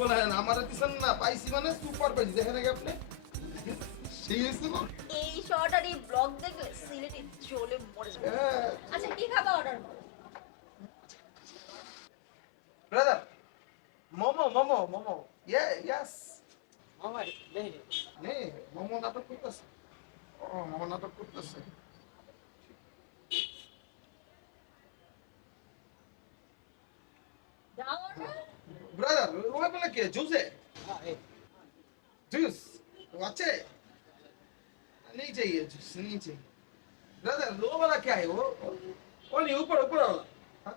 বলেন আমারে দিছেন না পাইছি মানে সুপার পাইছি দেখেন নাকি আপনি সেই হয়েছে না এই শর্ট আর এই ব্লগ দেখলে সিলেটে জ্বলে মরে যাবে। হ্যাঁ আচ্ছা কি খাবা অর্ডার করো? ব্রাদার মোমো মোমো মোমো ইয়েস মামা নেই নে মোমো নাটক করতেছে ও মোমো নাটক করতেছে দাও অর্ডার। ब्रदर वो बोला क्या जूस है হ্যাঁ এই जूस वो अच्छे है? नहीं चाहिए जूस नहीं चाहिए ब्रदर लो वाला क्या है वो नहीं ऊपर ऊपर वाला हाँ?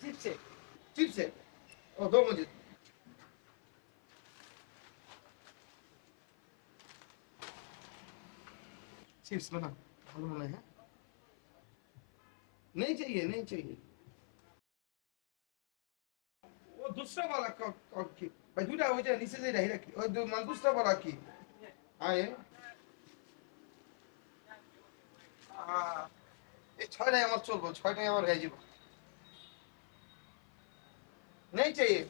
চিপসে चिप्स है ओ दो मुझे चिप्स बना भालो मने है नहीं चाहिए नहीं चाहिए वो दूसरा वाला की भाई दूसरा हो जाए नीचे से रही रखी और दूसरा वाला की आए এই ছয়টাই আমার চলবো ছয়টাই আমার হয়ে যাবো नहीं चाहिए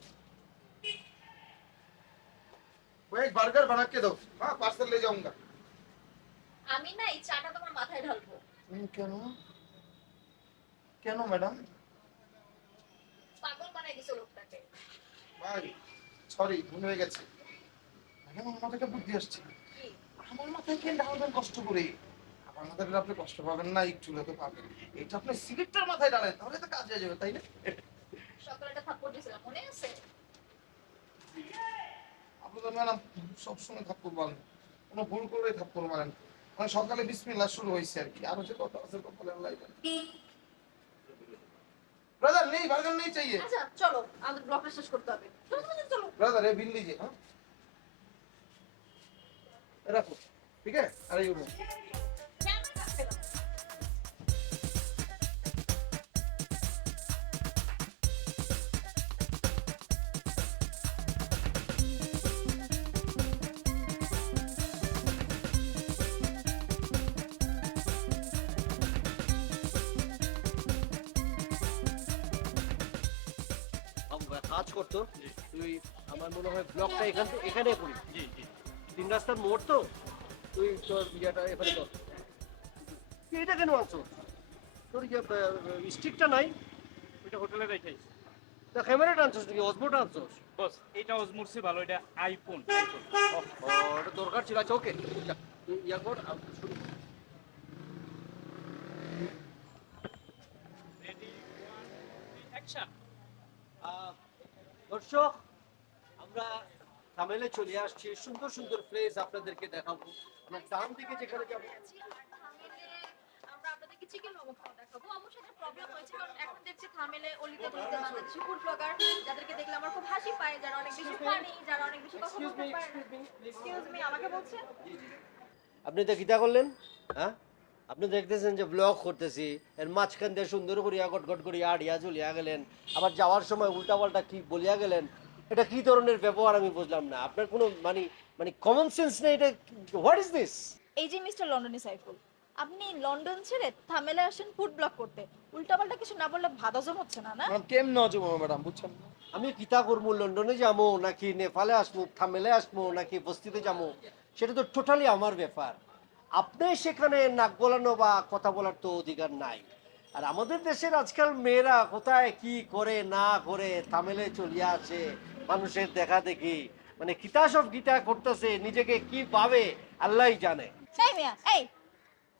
वो एक बर्गर बना के दो हाँ पार्सल ले जाऊंगा আমি না এই চাটা তোমার মাথায় ঢালবো। কেন কেন ম্যাডাম পাগল বানাই দিছো লোকটাকে। ভাই সরি ভুল হয়ে গেছে ম্যাডাম আমার মাথায় একটা বুদ্ধি আসছে কি? আমার মাথায় কেন ঢালবেন কষ্ট করে আমার মাথায় ঢাললে আপনি কষ্ট পাবেন না একটু লোকে পাবেন এটা আপনি সিগারেটটার মাথায় ঢালেন তাহলে তো কাজ হয়ে যাবে তাই না সকালে একটা থাপ্পড় দিয়েছিলাম মনে আছে? আপনি তো ম্যাডাম সবসময় থাপ্পড় মারেন কোনো ভুল করলে থাপ্পড় মারেন মানে সকালে বিসমিল্লাহ শুরু হয়েছে আর কি আরো যে কথা আছে কপালে আল্লাহ জানে ब्रदर नहीं बर्गर नहीं चाहिए আচ্ছা চলো আমাদের ব্লগটা শেষ করতে হবে। চলো চলো চলো। ब्रदर ये बिल लीजिए हाँ रखो ठीक है अरे ये लो। ক্যামেরা রাখতে দাও। কাজ করতো তুই আমার মনে হয় ব্লকটা এখানে করি জি জি তিন রাস্তার মোড় তো তুই তোর ইয়েটা এখানে কর তুই এটা কেন আনছো তোর ইয়ে স্টিকটা নাই ওইটা হোটেলে রেখেছি তা ক্যামেরাটা আনছোস নাকি অসবোটা আনছোস বস এটা অজমুরসি ভালো এটা আইফোন ও এটা দরকার ছিল আচ্ছা ওকে তুই ইয়া কর শুরু রেডি অ্যাকশন দর্শক আমরা থামেলে চলে আসছি সুন্দর সুন্দর প্লেস আপনাদেরকে দেখাবো আমরা ডান দিকে যেখানে যাবো আছি আর থামেলে আমরা আপনাদেরকে চিকেন মোমো খাওয়া দেখাবো। অবশ্যই একটা প্রবলেম হয়েছে কারণ এখন দেখছি থামেলে অলিতে গলিতে বাংলাদেশি ফুড ব্লগার যাদেরকে দেখলে আমার খুব হাসি পায় যারা অনেক বেশি ফানি যারা অনেক বেশি কথা এক্সকিউজ বলতে মি পারে। এক্সকিউজ মি আমাকে বলছেন? আপনি তো কিতা করলেন হ্যাঁ আপনি দেখতেছেন যে ব্লগ করতেছি এর মাঝখান দিয়ে সুন্দর করিয়া গট করিয়া আড়িয়া চলিয়া গেলেন আবার যাওয়ার সময় উল্টাপাল্টা কি বলিয়া গেলেন এটা কি ধরনের ব্যবহার আমি বুঝলাম না আপনার কোনো মানে মানে কমন সেন্স নেই এটা হোয়াট ইজ দিস এই যে মিস্টার লন্ডনী সাইফুল আপনি লন্ডন ছেড়ে থামেলে আসেন ফুড ব্লগ করতে উল্টাপাল্টা কিছু না বললে ভাত হজম হচ্ছে না না? ম্যাডাম কেমন যাবো ম্যাডাম বুঝছেন না আমি কিতা করবো লন্ডনে যাবো নাকি নেপালে আসবো থামেলে আসবো নাকি বস্তিতে যাবো সেটা তো টোটালি আমার ব্যাপার আপনি সেখানে নাক গলানো বা কথা বলার তো অধিকার নাই আর আমাদের দেশের আজকাল মেয়েরা কোথায় কি করে না করে থামেলে চলিয়া আছে মানুষের দেখা দেখি মানে কিতা সব গীতা করতেছে নিজেকে কি পাবে আল্লাহই জানে এই মিয়া এই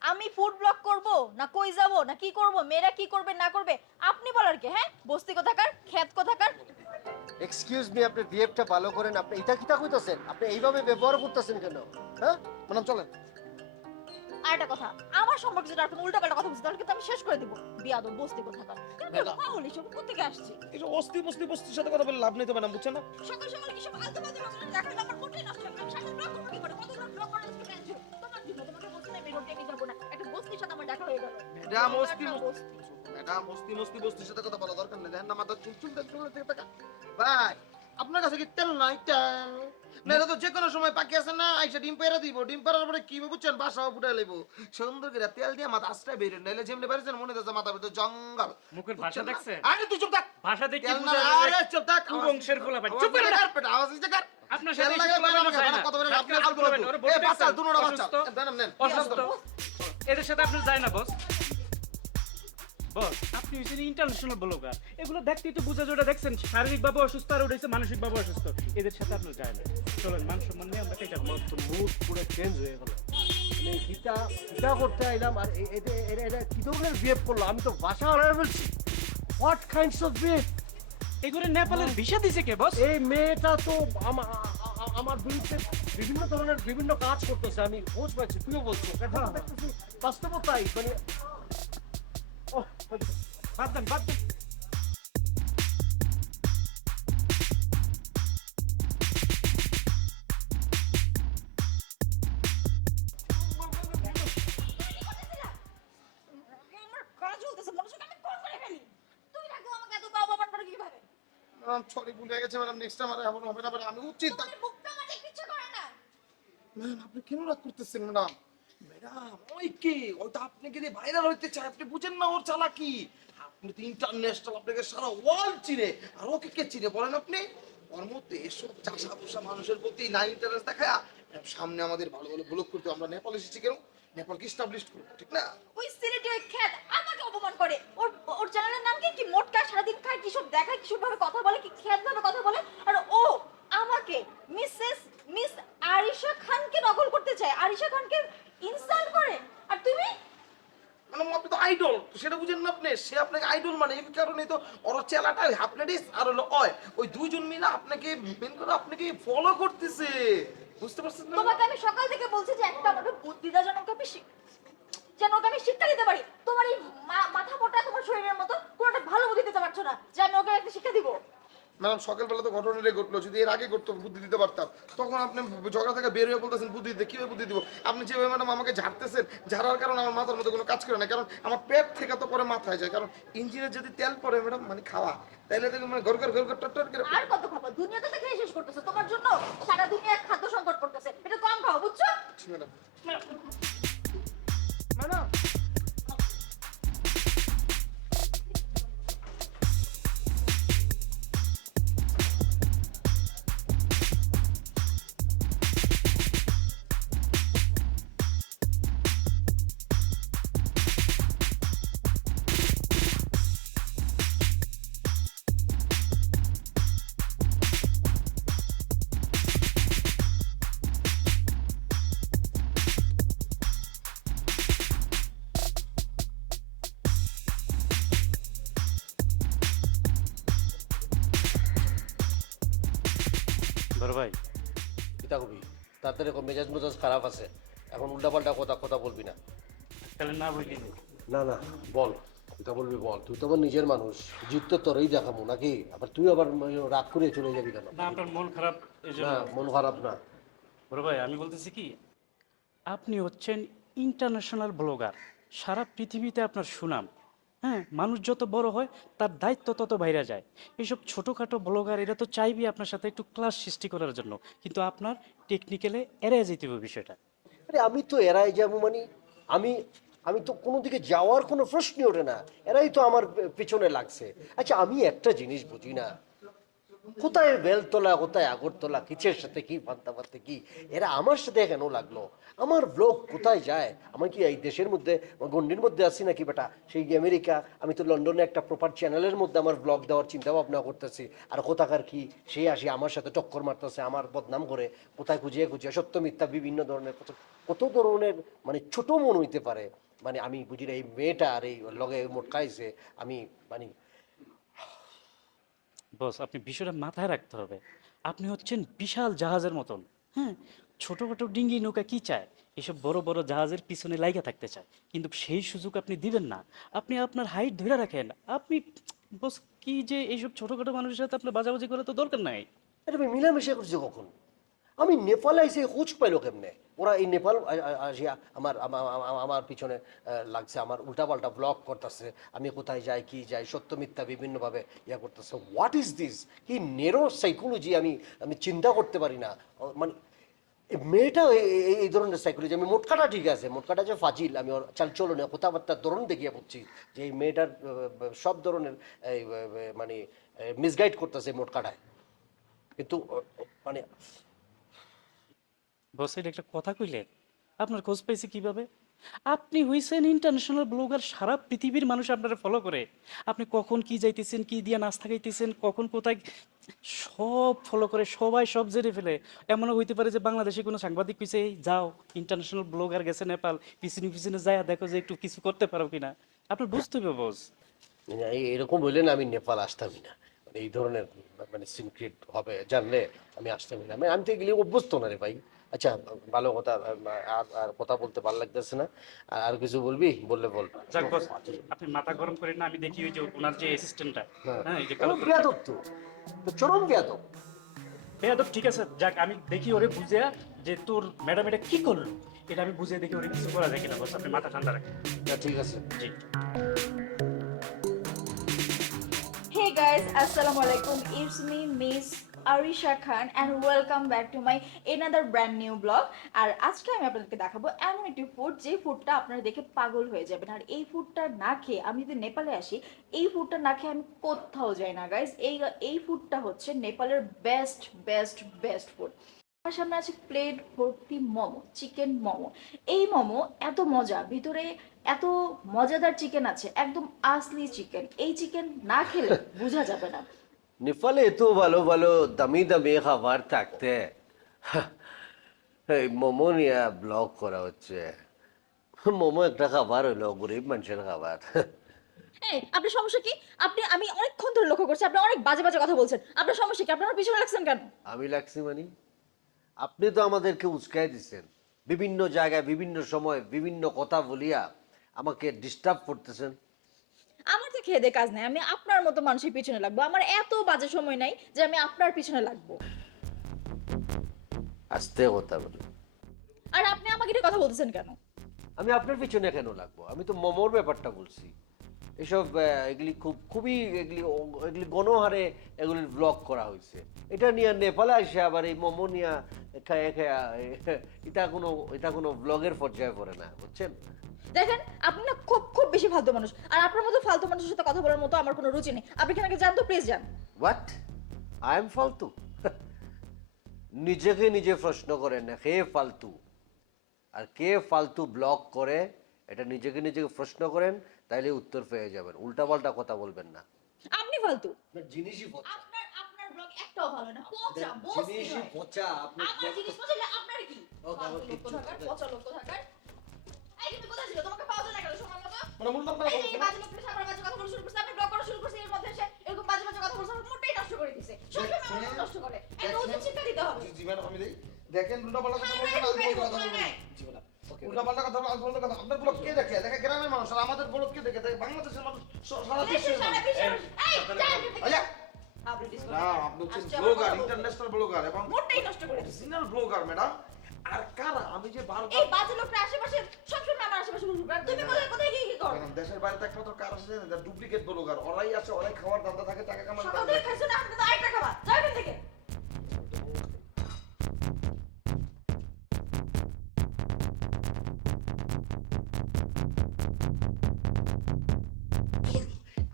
আমি ফুড ব্লগ করব না কই যাব না কি করব মেয়েরা কি করবে না করবে আপনি বলার কি হ্যাঁ বস্তি কোথাকার ক্ষেত কোথাকার এক্সকিউজ মি আপনি বিহেভটা ভালো করেন আপনি এটা কিতা কইতাছেন আপনি এইভাবে ব্যবহার করতেছেন কেন হ্যাঁ ম্যাডাম চলেন আর একটা কথা আমার সম্পর্কে যদি আপনি উল্টাপাল্টা কথা বলছেন তাহলে কিন্তু আমি শেষ করে দিব বিয়াদব বস্তি কোথাকার কেন কথা বলিস কোথা থেকে আসছি এই অস্তি বস্তির সাথে কথা বলে লাভ নেই তো ম্যাডাম বুঝছেন না সকাল সকাল কি সব আলতু ফালতু কথা দেখালে আমার মোটেই নষ্ট হবে আমি সাথে ব্লগ করব কি করে কতগুলো ব্লগ করার কি টেনশন তোমার জন্য তোমাকে বলছি না আমি রোডে নিয়ে যাব না একটা বস্তির সাথে আমার দেখা হয়ে গেল ম্যাডাম ম্যাডাম বস্তির সাথে কথা বলা দরকার নেই দেখেন না মাথার চুল থেকে টাকা ভাই আপনার কাছে কি তেল নাই তেল? নাহলে তো যে কোনো সময় পাখি আছে না আইসা ডিম পেড়া দিব, ডিম পেড়ার পরে কি বুঝছেন বাসাও ফুটাই লইব, সুন্দর করে তেল দিয়ে মাথা আশ্রয় বেরোন, নাহলে যেমনি পারিছেন মনে হচ্ছে মাথা ভিতরে জঙ্গল। মুখের ভাষা বুঝছেন না? দেখছেন? আরে তুই চুপ থাক। ভাষা দেখে তেল না, বোঝা যায় আরে চুপ থাক। কুবংশের পোলাপান। আওয়াজ চুপ করে দিলে না। কার পেটে? আওয়াজ দিলে কার? আপনার তেল সাথে লাগাই এসব কথা বানানো যায় না। কত বড় হাত আপনি কাজ আলতো করবেন না। বলতো। ওরা বলে এ বাচ্চা দিয়েছেন, দুনোটা বাচ্চা। অসুস্থ। দেন নেন। অসুস্থ। এদের সাথে আপনার যায় না বস। বস আপনি হচ্ছেন ইন্টারন্যাশনাল ব্লগার, এগুলো দেখতেই তো বোঝা যায়। ওটা দেখছেন শারীরিকভাবে অসুস্থ আর ওটা হচ্ছে মানসিকভাবে অসুস্থ। এদের সাথে আপনার যায় না। চলেন মান সম্মান নিয়ে আমরা কেটে আমার তো মুড পুরো চেঞ্জ হয়ে গেল। মানে গীতা করতে আইলাম আর এটা কি ধরনের বিহেভ করলো, আমি তো ভাষা হারাই বলছি। What kinds of behave? এগুলো নেপালের ভিসা দিছে কে বস? এই মেয়েটা তো আমার বিরুদ্ধে বিভিন্ন ধরনের বিভিন্ন কাজ করতেছে, আমি খোঁজ পাচ্ছি, তুইও বলছো। এটা তো দেখতেছি বাস্তবতাই, মানে ওহ, বাদ দেন বাদ দেন। আমার কাজ চলতেছে, মনে হচ্ছে আমি কল করে ফেলি। তুই রাখো আমাকে এত বাবা বাবা করে কিভাবে? ম্যাডাম সরি ভুলে গেছে ম্যাডাম, নেক্সট টাইম আর এমন হবে না ম্যাডাম, আমি উচিত। তোমার বুকটা আমার দেখতে ইচ্ছে করে না। ম্যাডাম আপনি কেন রাগ করতেছেন ম্যাডাম? ম্যাডাম ওই কে, ওই তো আপনাকে দিয়ে ভাইরাল হইতে চায়, আপনি বুঝেন না ওর চালাকি। আপনি তো ইন্টারন্যাশনাল, আপনাকে সারা ওয়ার্ল্ড চিনে, আর ওকে কে চিনে বলেন আপনি? ওর মধ্যে এসব চাষা পোষা মানুষের প্রতি না ইন্টারেস্ট দেখায় সামনে আমাদের ভালো ভালো ব্লগ করতে, আমরা নেপাল এসেছি কেন? নেপালকে স্টাবলিশ করবো, ঠিক না? ওই সিলেটি ওই খ্যাত আমাকে অপমান করে। ওর ওর চ্যানেলের নাম কি? কি মোটকা, সারাদিন খায়, কি সব দেখায়, কি সব ভাবে কথা বলে, কি খ্যাত ভাবে কথা বলে। আর ও আমাকে মিস আরিশা খানকে নকল করতে চায়, আরিশা খানকে ইনসাল্ট করে। আর তুমি? ম্যাডাম আপনি তো আইডল, সেটা বুঝেন না আপনি? সে আপনাকে আইডল মানে, এই কারণেই তো ওর চেলাটা হাফলেডিস আর হলো ওই দুইজন মিলে আপনাকে মেন করে আপনাকে ফলো করতেছে, বুঝতে পারছেন না? তোমাকে আমি সকাল থেকে বলছি যে একটা আমাকে বুদ্ধিদাজনক আমি যেন ওকে আমি শিক্ষা দিতে পারি। তোমার এই মাথা মোটা তোমার শরীরের মতো কোনোটা ভালো বুদ্ধি দিতে পারছো না যে আমি ওকে একটা শিক্ষা দিব। ম্যাডাম সকালবেলা তো ঘটনাটাই ঘটলো, যদি এর আগে ঘটতো বুদ্ধি দিতে পারতাম। তখন আপনি ঝগড়া থেকে বের হয়ে বলতেছেন বুদ্ধি দিতে, কিভাবে বুদ্ধি দিব? আপনি যেভাবে ম্যাডাম আমাকে ঝাড়তেছেন, ঝাড়ার কারণে আমার মাথার মধ্যে কোনো কাজ করে না, কারণ আমার পেট থেকে তো পরে মাথায় যায়, কারণ ইঞ্জিনের যদি তেল পড়ে ম্যাডাম মানে খাওয়া, তাইলে তো মানে ঘর টট্টর করে। আর কত খাবো? দুনিয়াতে তো খেয়ে শেষ করতেছে তোমার জন্য। সারা দুনিয়া খাদ্য সংকট করতেছে, এটা কম খাও বুঝছো? ম্যাডাম ম্যাডাম বড় ভাই গীতা কবি তাড়াতাড়ি মেজাজ মেজাজ খারাপ আছে, এখন উল্টাপাল্টা কথা বলবি না। তাহলে না বলি না না বল, তুই বলবি বল, তুই তো আমার নিজের মানুষ, জিত তো তোরই দেখাবো নাকি? আবার তুই আবার রাগ করে চলে যাবি কেন? না, আপনার মন খারাপ এই না জন্য। মন খারাপ না। বড় ভাই আমি বলতেছি কি, আপনি হচ্ছেন ইন্টারন্যাশনাল ব্লগার, সারা পৃথিবীতে আপনার সুনাম। হ্যাঁ, মানুষ যত বড় হয় তার দায়িত্ব তত বাইরে যায়। এইসব ছোটোখাটো ব্লগার এরা তো চাইবি আপনার সাথে একটু ক্লাস সৃষ্টি করার জন্য, কিন্তু আপনার টেকনিক্যালে এড়িয়ে যেতে হবে বিষয়টা। আরে আমি তো এরাই যাবো মানে, আমি আমি তো কোনো দিকে যাওয়ার কোনো প্রশ্নই ওঠে না, এরাই তো আমার পিছনে লাগছে। আচ্ছা আমি একটা জিনিস বুঝি না, কোথায় বেলতলা, কোথায় আগরতলা, কিসের সাথে কি পান্তা কি, এরা আমার সাথে কেন লাগলো? আমার ব্লগ কোথায় যায়? আমি কি এই দেশের মধ্যে গন্ডির মধ্যে আছি নাকি বেটা? সেই আমেরিকা, আমি তো লন্ডনে একটা প্রপার চ্যানেলের মধ্যে আমার ব্লগ দেওয়ার চিন্তা ভাবনা করতেছি, আর কোথাকার কি সে আসি আমার সাথে টক্কর মারতেছে, আমার বদনাম করে, কোথায় খুঁজিয়ে সত্য মিথ্যা বিভিন্ন ধরনের কত ধরনের মানে ছোট মন হইতে পারে। মানে আমি বুঝি না এই মেয়েটা আর এই লগে মোটকাইছে, আমি মানে বস আপনি বিষয়টা মাথায় রাখতে হবে। আপনি হচ্ছেন বিশাল জাহাজের মতন। হ্যাঁ, ছোটোখাটো ডিঙ্গি নৌকা কি চায়? এসব বড় বড় জাহাজের পিছনে লাইগা থাকতে চায়, কিন্তু সেই সুযোগ আপনি দিবেন না। আপনি আপনার হাইট ধরে রাখেন। আপনি বস কি যে এইসব ছোটোখাটো মানুষের সাথে আপনার বাজাবাজি করা তো দরকার নাই। এটা আমি মিলামেশা করছি কখন? আমি নেপালে এসে খোঁজ পাইলো কেমনে? ওরা এই নেপাল আসিয়া আমার পিছনে লাগছে, আমার উল্টাপাল্টা ব্লগ করতেছে, আমি কোথায় যাই কি যাই সত্য মিথ্যা বিভিন্নভাবে ইয়া করতেছে। What is this? কি নেরো সাইকোলজি আমি আমি চিন্তা করতে পারি না। মানে এই মেয়েটা এই ধরনের সাইকোলজি, আমি মোটকাটা ঠিক আছে, মোটকাটা যে ফাজিল, আমি ওর চালচলনে কথাবার্তার ধরন দেখিয়ে বুঝছি যে এই মেয়েটার সব ধরনের এই মানে মিসগাইড করতেছে মোটকাটায়। কিন্তু মানে বস এটা একটা কথা কইলেন, আপনার খোঁজ পাইছে কিভাবে? আপনি হইছেন ইন্টারন্যাশনাল ব্লগার, সারা পৃথিবীর মানুষ আপনারা ফলো করে। আপনি কখন কি যাইতেছেন, কি দিয়া নাস্তা খাইতেছেন, কখন কোথায়, সব ফলো করে, সবাই সব জেনে ফেলে। এমনও হইতে পারে যে বাংলাদেশে কোনো সাংবাদিক পিছে যাও, ইন্টারন্যাশনাল ব্লগার গেছে নেপাল, পিছনে পিছনে যায় দেখো যে একটু কিছু করতে পারো কিনা। আপনার বুঝতে হবে বস। এরকম হইলে না আমি নেপাল আসতামই না। মানে এই ধরনের মানে সিনক্রেট হবে জানলে আমি আসতামই না। আমি তো এগুলি অভ্যস্ত না রে ভাই। আচ্ছা, ভালো কথা, আর আর কথা বলতে ভালো লাগতেছে না। আর কিছু বলবি? বললে বল। যাক বস, আপনি মাথা গরম করেন না। আমি দেখি ওই যে ওনার যে অ্যাসিস্ট্যান্টটা, হ্যাঁ এই যে ও বেয়াদব তো চরম বেয়াদব। বেয়াদব, ঠিক আছে যাক, আমি দেখি ওরে বুঝিয়া যে তোর ম্যাডাম এটা কি করলো, এটা আমি বুঝিয়ে দেখি ওরে কিছু করা যায় কিনা। বস আপনি মাথা ঠান্ডা রাখেন। ঠিক আছে। জি। Hey guys, Assalamu alaikum. It's me, Miss Arisha Khan, and welcome back to my another brand new vlog. আর আজকে আমি আপনাদেরকে দেখাবো এমন একটি ফুড, যে ফুডটা আপনারা দেখে পাগল হয়ে যাবেন। আর এই ফুডটা না খেয়ে, আমি যদি নেপালে আসি, এই ফুডটা না খেয়ে আমি কোথাও যাই না গাইস। এই ফুডটা হচ্ছে নেপালের বেস্ট বেস্ট বেস্ট ফুড। আমার সামনে আছে প্লেট ভর্তি মোমো, চিকেন মোমো। এই মোমো এত মজা, ভিতরে এত মজাদার চিকেন আছে, একদম আসলি চিকেন। এই চিকেন না খেলে বোঝা যাবে না। নেপালে এত ভালো ভালো দামি দামি খাবার থাকতে এই মোমো নিয়ে ব্লগ করা হচ্ছে। মোমো একটা খাবার হলো, গরিব মানুষের খাবার। এই আপনার সমস্যা কি? আমি অনেকক্ষণ ধরে লক্ষ্য করছি আপনি অনেক বাজে বাজে কথা বলছেন। আপনার সমস্যা কি? আপনি আমার পিছনে লাগছেন কেন? আমি লাগছি মানে? আপনি তো আমাদেরকে উস্কাই দিচ্ছেন, বিভিন্ন জায়গায় বিভিন্ন সময় বিভিন্ন কথা বলিয়া আমাকে ডিস্টার্ব করতেছেন। আমার তো খেয়ে দেয়ে কাজ নাই, আমি আপনার মতো মানুষের পিছনে লাগবো? আমার এত বাজে সময় নাই যে আমি আপনার পিছনে লাগবো। আস্তে কথা বলি। আর আপনি আমাকে এটা কথা বলতেছেন কেন? আমি আপনার পিছনে কেন লাগবো? আমি তো মোমোর ব্যাপারটা বলছি। এসব এগুলি খুবই এগুলি গণহারে এগুলির ব্লগ করা হয়েছে। এটা নিয়ে নেপালে আসে আবার এই মোমো নিয়ে খায়া খায়া এটা কোনো ব্লগের পর্যায়ে পড়ে না, বুঝছেন? দেখেন, আপনি না খুব খুব বেশি ফালতু মানুষ। আর আপনার মতো ফালতু মানুষের সাথে কথা বলার মতো আমার কোনো রুচি নেই। আপনি কি আমাকে জানতো? প্লিজ যান। হোয়াট? আই এম ফালতু? নিজেকে নিজে প্রশ্ন করেন না, কে ফালতু আর কে ফালতু ব্লগ করে, এটা নিজেকে নিজেকে প্রশ্ন করেন, তাইলে উত্তর পেয়ে যাবেন। উল্টাপাল্টা কথা বলবেন না। আপনি ফালতু। জিনিসই পচা। আপনার ব্লগ একটাও ভালো না, পচা বসতি জিনিসই হয়। পচা। আপনি আমার জিনিস পচা হলে আপনার কি? ওকে, আমার ফালতু লোক কিচ্ছু কোথাকার, হবে না। পচা লোক কোথাকার। এই তুমি কোথায় ছিল? তোমাকে পাওয়া যায় না কেন সময় মতো? মানে বললাম না, এই যে এই বাজে লোকটা সামনে বাজে কথা বলা শুরু করছে, আপনি ব্লগ করা শুরু করছে, এর মধ্যে এসে এরকম বাজে বাজে কথা বলছে, আমার মোটেই নষ্ট করে দিছে। সবসময় আমার mood নষ্ট করে। একটা উচিত শিক্ষা দিতে হবে। জি ম্যাডাম, আমি দেখেন উল্টাপাল্টা কথা বলবেন না, আলতু কথা বলবেন না। জি ম্যাডাম, উল্টাপাল্টা কথা বলবেন, আলতু কথা। আপনার ব্লগ কে দেখে? দেখে গ্রামের মানুষ, আর আমাদের ব্লগ কে দেখে? দেখে বাংলাদেশের মানুষ, সারা দেশের সারা মানুষ। বিশ্বের মানুষ। এই, যা এখান থেকে। আয়া, আপনি ডিসকো। না, আপনি হচ্ছেন আসছে আমার ব্লগার, কথা বলতে। ইন্টারন্যাশনাল ব্লগার এবং মোটেই নষ্ট করে দিছে। Original blogger madam. আর কারা? আমি যে বারবার এই বাজে লোকটা আশেপাশে সবসময় আমার আশেপাশে ঘুরঘুর করে। তুমি কোথায় কোথায় গিয়ে কি করো? ম্যাডাম, দেশের বাইরে একমাত্র কার আছে জানেন? যারা ডুপ্লিকেট ব্লগার। ওরাই আছে, ওরাই খাওয়ার ধান্দা থাকে, টাকা কামানোর সকাল ধান্দা থেকে থাকে। খাইছো না, আপনি তো আরেকটা খাবা। যাও এখান থেকে।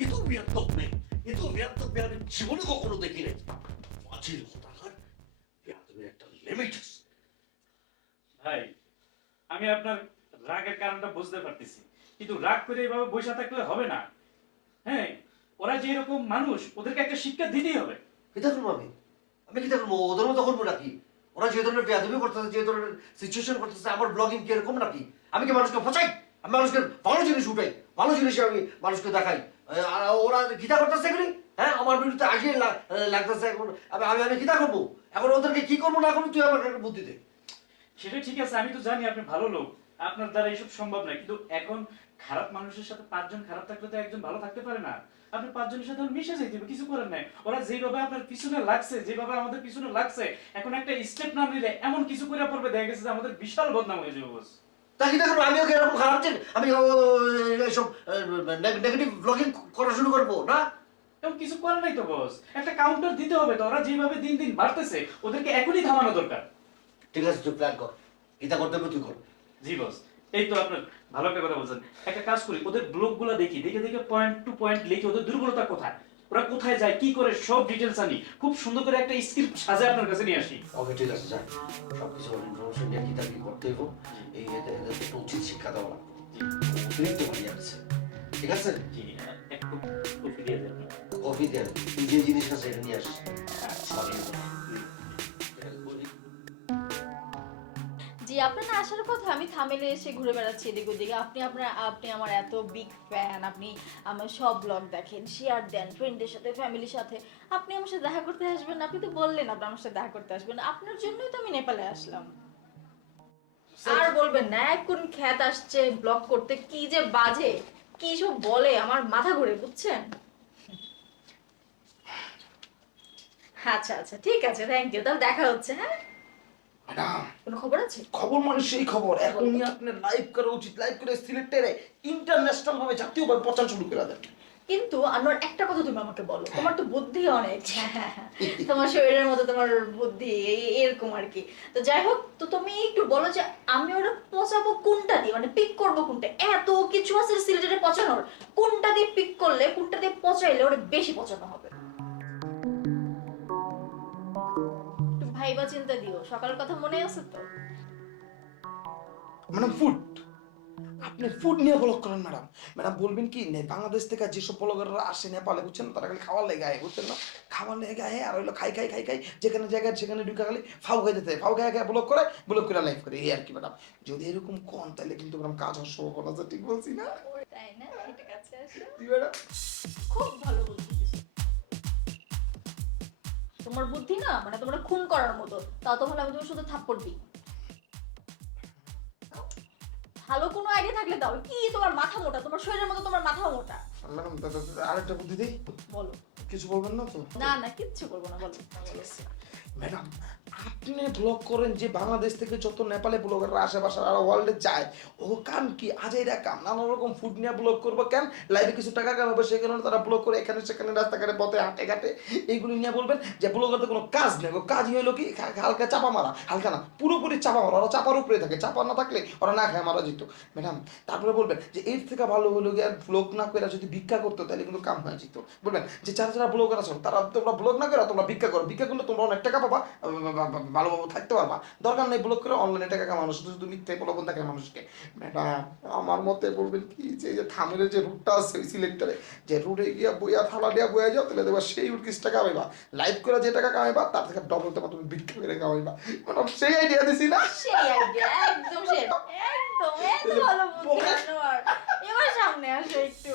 এত বিয়াত্তক নেই, এত বিয়াত্তক আমি জীবনে কখনো দেখি নাই। ফাজিল কোথাকার, বিয়াত্তকের একটা লিমিট আছে। ভাই, আমি আপনার রাগের কারণটা বুঝতে পারতেছি, কিন্তু রাগ করে এইভাবে বসে থাকলে হবে না। হ্যাঁ, ওরা যে এরকম মানুষ, ওদেরকে একটা শিক্ষা দিতেই হবে। কি করবো আমি কি করবো? ওদের মতো করবো নাকি? ওরা যে ধরনের বেয়াদবি করতেছে, যে ধরনের সিচুয়েশন করতেছে, আমার ব্লগিং কি এরকম নাকি? আমি কি মানুষকে ফচাই? আমি মানুষকে ভালো জিনিস উঠাই, ভালো জিনিস আমি মানুষকে দেখাই। আর ওরা গীতা করতেছে এগুলি, হ্যাঁ আমার বিরুদ্ধে আসিয়ে লাগতেছে। এখন আমি গীতা করবো? এখন ওদেরকে কি করবো না করবো তুই আমাকে একটা বুদ্ধি দে। সেটা ঠিক আছে, আমি তো জানি আপনি ভালো লোক, আপনার দ্বারা এইসব সম্ভব নয়, কিন্তু এখন খারাপ মানুষের সাথে 5 জন খারাপ থাকলে তো একজন ভালো থাকতে পারে না। আপনি পাঁচজনের সাথে মিশে যাইতে হবে, কিছু করার নাই। ওরা যেভাবে আপনার পিছনে লাগছে, যেভাবে আমাদের পিছনে লাগছে, এখন একটা স্টেপ না নিলে এমন কিছু করে পড়বে, দেখা গেছে যে আমাদের বিশাল বদনাম হয়ে যাবে বস। তা কি দেখো আমিও কি এরকম খারাপ যে আমি এইসব নেগেটিভ ব্লগিং করা শুরু করবো না? এমন কিছু করার নাই তো বস, একটা কাউন্টার দিতে হবে তো। ওরা যেভাবে দিন দিন বাড়তেছে, ওদেরকে এখনই থামানো দরকার। ঠিক আছে, তুই প্ল্যান কর, এটা করতে হবে তুই কর। জি বস, এই তো আপনার ভালো একটা কথা বলছেন। একটা কাজ করি, ওদের ব্লগগুলো দেখি, দেখে দেখে পয়েন্ট টু পয়েন্ট লিখে ওদের দুর্বলতা কোথায়, ওরা কোথায় যায়, কি করে, সব ডিটেলস আনি, খুব সুন্দর করে একটা স্ক্রিপ্ট সাজায় আপনার কাছে নিয়ে আসি। ওকে ঠিক আছে, যা সবকিছু ইনফরমেশন নিয়ে কি তার কি করতে হইব, এই এদের একটু উচিত শিক্ষা দেওয়া লাগবে। অতিরিক্ত ভাই আছে, ঠিক আছে? জি, এক কপি দিয়ে দেন। কফি দেন, তুই যে জিনিস আছে এটা নিয়ে আসিস। সরি জি, আপনার না আসার কথা, আমি থামেলে এসে ঘুরে বেড়াচ্ছি এদিক ওদিকে। আপনি আমার এত বিগ ফ্যান, আপনি আমার সব ব্লগ দেখেন, শেয়ার দেন ফ্রেন্ডদের সাথে, ফ্যামিলির সাথে। আপনি আমার সাথে দেখা করতে আসবেন, আপনি তো বললেন আপনি আমার সাথে দেখা করতে আসবেন, আপনার জন্যই তো আমি নেপালে আসলাম। আর বলবেন না, কোন খ্যাত আসছে ব্লগ করতে, কি যে বাজে, কি সব বলে, আমার মাথা ঘুরে, বুঝছেন? আচ্ছা আচ্ছা, ঠিক আছে, থ্যাংক ইউ, তাহলে দেখা হচ্ছে। হ্যাঁ, ম্যাডাম, কোনো খবর আছে? খবর মানে সেই খবর, এখনই আপনার লাইভ করা উচিত। লাইভ করে সিলেক্টেড ইন্টারন্যাশনাল ভাবে জাতীয়ভাবে প্রচার শুরু করে দেন। কিন্তু আনোয়ার, একটা কথা তুমি আমাকে বলো, তোমার তো বুদ্ধি অনেক। তোমার শরীরের মতো তোমার বুদ্ধি, এরকম আর কি। তো যাই হোক, তো তুমি একটু বলো যে আমি ওটা পচাবো কোনটা দিয়ে, মানে পিক করবো কোনটা? এত কিছু আছে সিলেটেডে পচানোর, কোনটা দিয়ে পিক করলে, কোনটা দিয়ে পচাইলে ওটা বেশি পচানো হবে? একটু ভাইবা চিন্তা দিও, সকালের কথা মনে আছে তো? ম্যাডাম ফুড, আপনি ফুড নিয়ে ব্লগ করেন ম্যাডাম। ম্যাডাম বলবেন কি, বাংলাদেশ থেকে যেসব ব্লগাররা আসে নেপালে, বুঝছেন, তারা খালি খাওয়ার লেগে আয়, বুঝছেন না, খাওয়ার লেগে আয়, আর হইলো খাই খাই খাই খাই, যেখানে জায়গায় সেখানে ঢুকে খালি ফাউ খাই দিতে, ফাউ খাই খাই ব্লগ করে, ব্লগ করে লাইভ করে, এই আর কি ম্যাডাম। যদি এরকম কন তাহলে কিন্তু ম্যাডাম কাজ হওয়ার সম্ভাবনা আছে, ঠিক বলছি না? তাই না? এটা কাছে আসো। জি ম্যাডাম। খুব ভালো বুদ্ধি দিছো। তোমার বুদ্ধি না, মানে তোমরা খুন করার মতো। তাও তো ভালো, আমি তোমার শুধু থাপ্পড় দিই। ভালো কোনো আইডিয়া থাকলে দাও। কি তোমার মাথা মোটা, তোমার শরীরের মতো তোমার মাথা মোটা। ম্যাডাম আরেকটা বুদ্ধি দিই। বলো। কিছু বলবেন না তো? না না, কিচ্ছু বলবো না, বলো। ম্যাডাম, আপনি ব্লগ করেন যে বাংলাদেশ থেকে যত নেপালে ব্লগাররা আশেপাশে আর ওয়ার্ল্ডে যায়, ও কাম কি আজই রাকাম নানা রকম ফুড নিয়ে ব্লগ করবো, কেন লাইভে কিছু টাকা কামাবে, সেই কারণে তারা ব্লগ করে এখানে সেখানে রাস্তাঘাটে পথে হাঁটে ঘাটে এইগুলি নিয়ে বলবেন যে ব্লগারদের কোনো কাজ নেই, কাজই হলো কি হালকা চাপা মারা, হালকা না পুরোপুরি চাপা মারা, ওরা চাপার উপরে থাকে, চাপা না থাকলে ওরা না খায় মারা যেত ম্যাডাম। তারপরে বলবেন যে এর থেকে ভালো হলো গিয়ে ব্লগ না করে যদি ভিক্ষা করতো তাহলে কিন্তু কাম হয়ে যেত। বলবেন যে যারা যারা ব্লগার আছো তারা তোমরা ব্লগ না করে তোমরা ভিক্ষা করো, ভিক্ষা করলে তোমরা অনেক টাকা পাবা, ভালোভাবে থাকতে পারবা, দরকার নেই ব্লগ করে অনলাইনে টাকা কামানো, শুধু শুধু মিথ্যে প্রলোভন থাকে মানুষকে। ম্যাডাম আমার মতে বলবেন কি, যে থামের যে রুটটা আছে ওই সিলেক্টরে, যে রুটে গিয়া বইয়া থালা দিয়া বইয়া যাও, তাহলে দেখবা সেই উটকিস টাকা কামাইবা, লাইভ করে যে টাকা কামাইবা তার থেকে ডবল টাকা তুমি বিক্রি করে কামাইবা। ম্যাডাম সেই আইডিয়া দিছি না? সেই আইডিয়া একদম সেই, একদম এত ভালো বুদ্ধি আনোয়ার। এবার সামনে আসো একটু।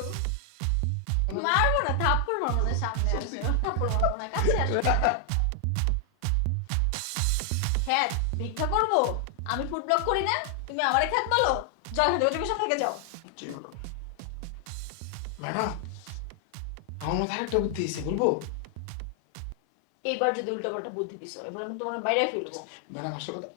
মারবো না, থাপ্পড় মারবো না, সামনে আসো। থাপ্পড় মারবো না, কাছে আসো। খ্যাত ভিক্ষা করবো? আমি ফুড ব্লগ করি না, তুমি আমারে খ্যাত বলো? যাও, হেঁটে চোখের সামনে থেকে যাও। জি ম্যাডাম। ম্যাডাম আমার মাথায় একটা বুদ্ধি এসে বলবো? এইবার যদি উল্টোপাল্টা বুদ্ধি দিছো, এবার আমি তোমার বাইরে ফেলবো। ম্যাডাম আসল কথা,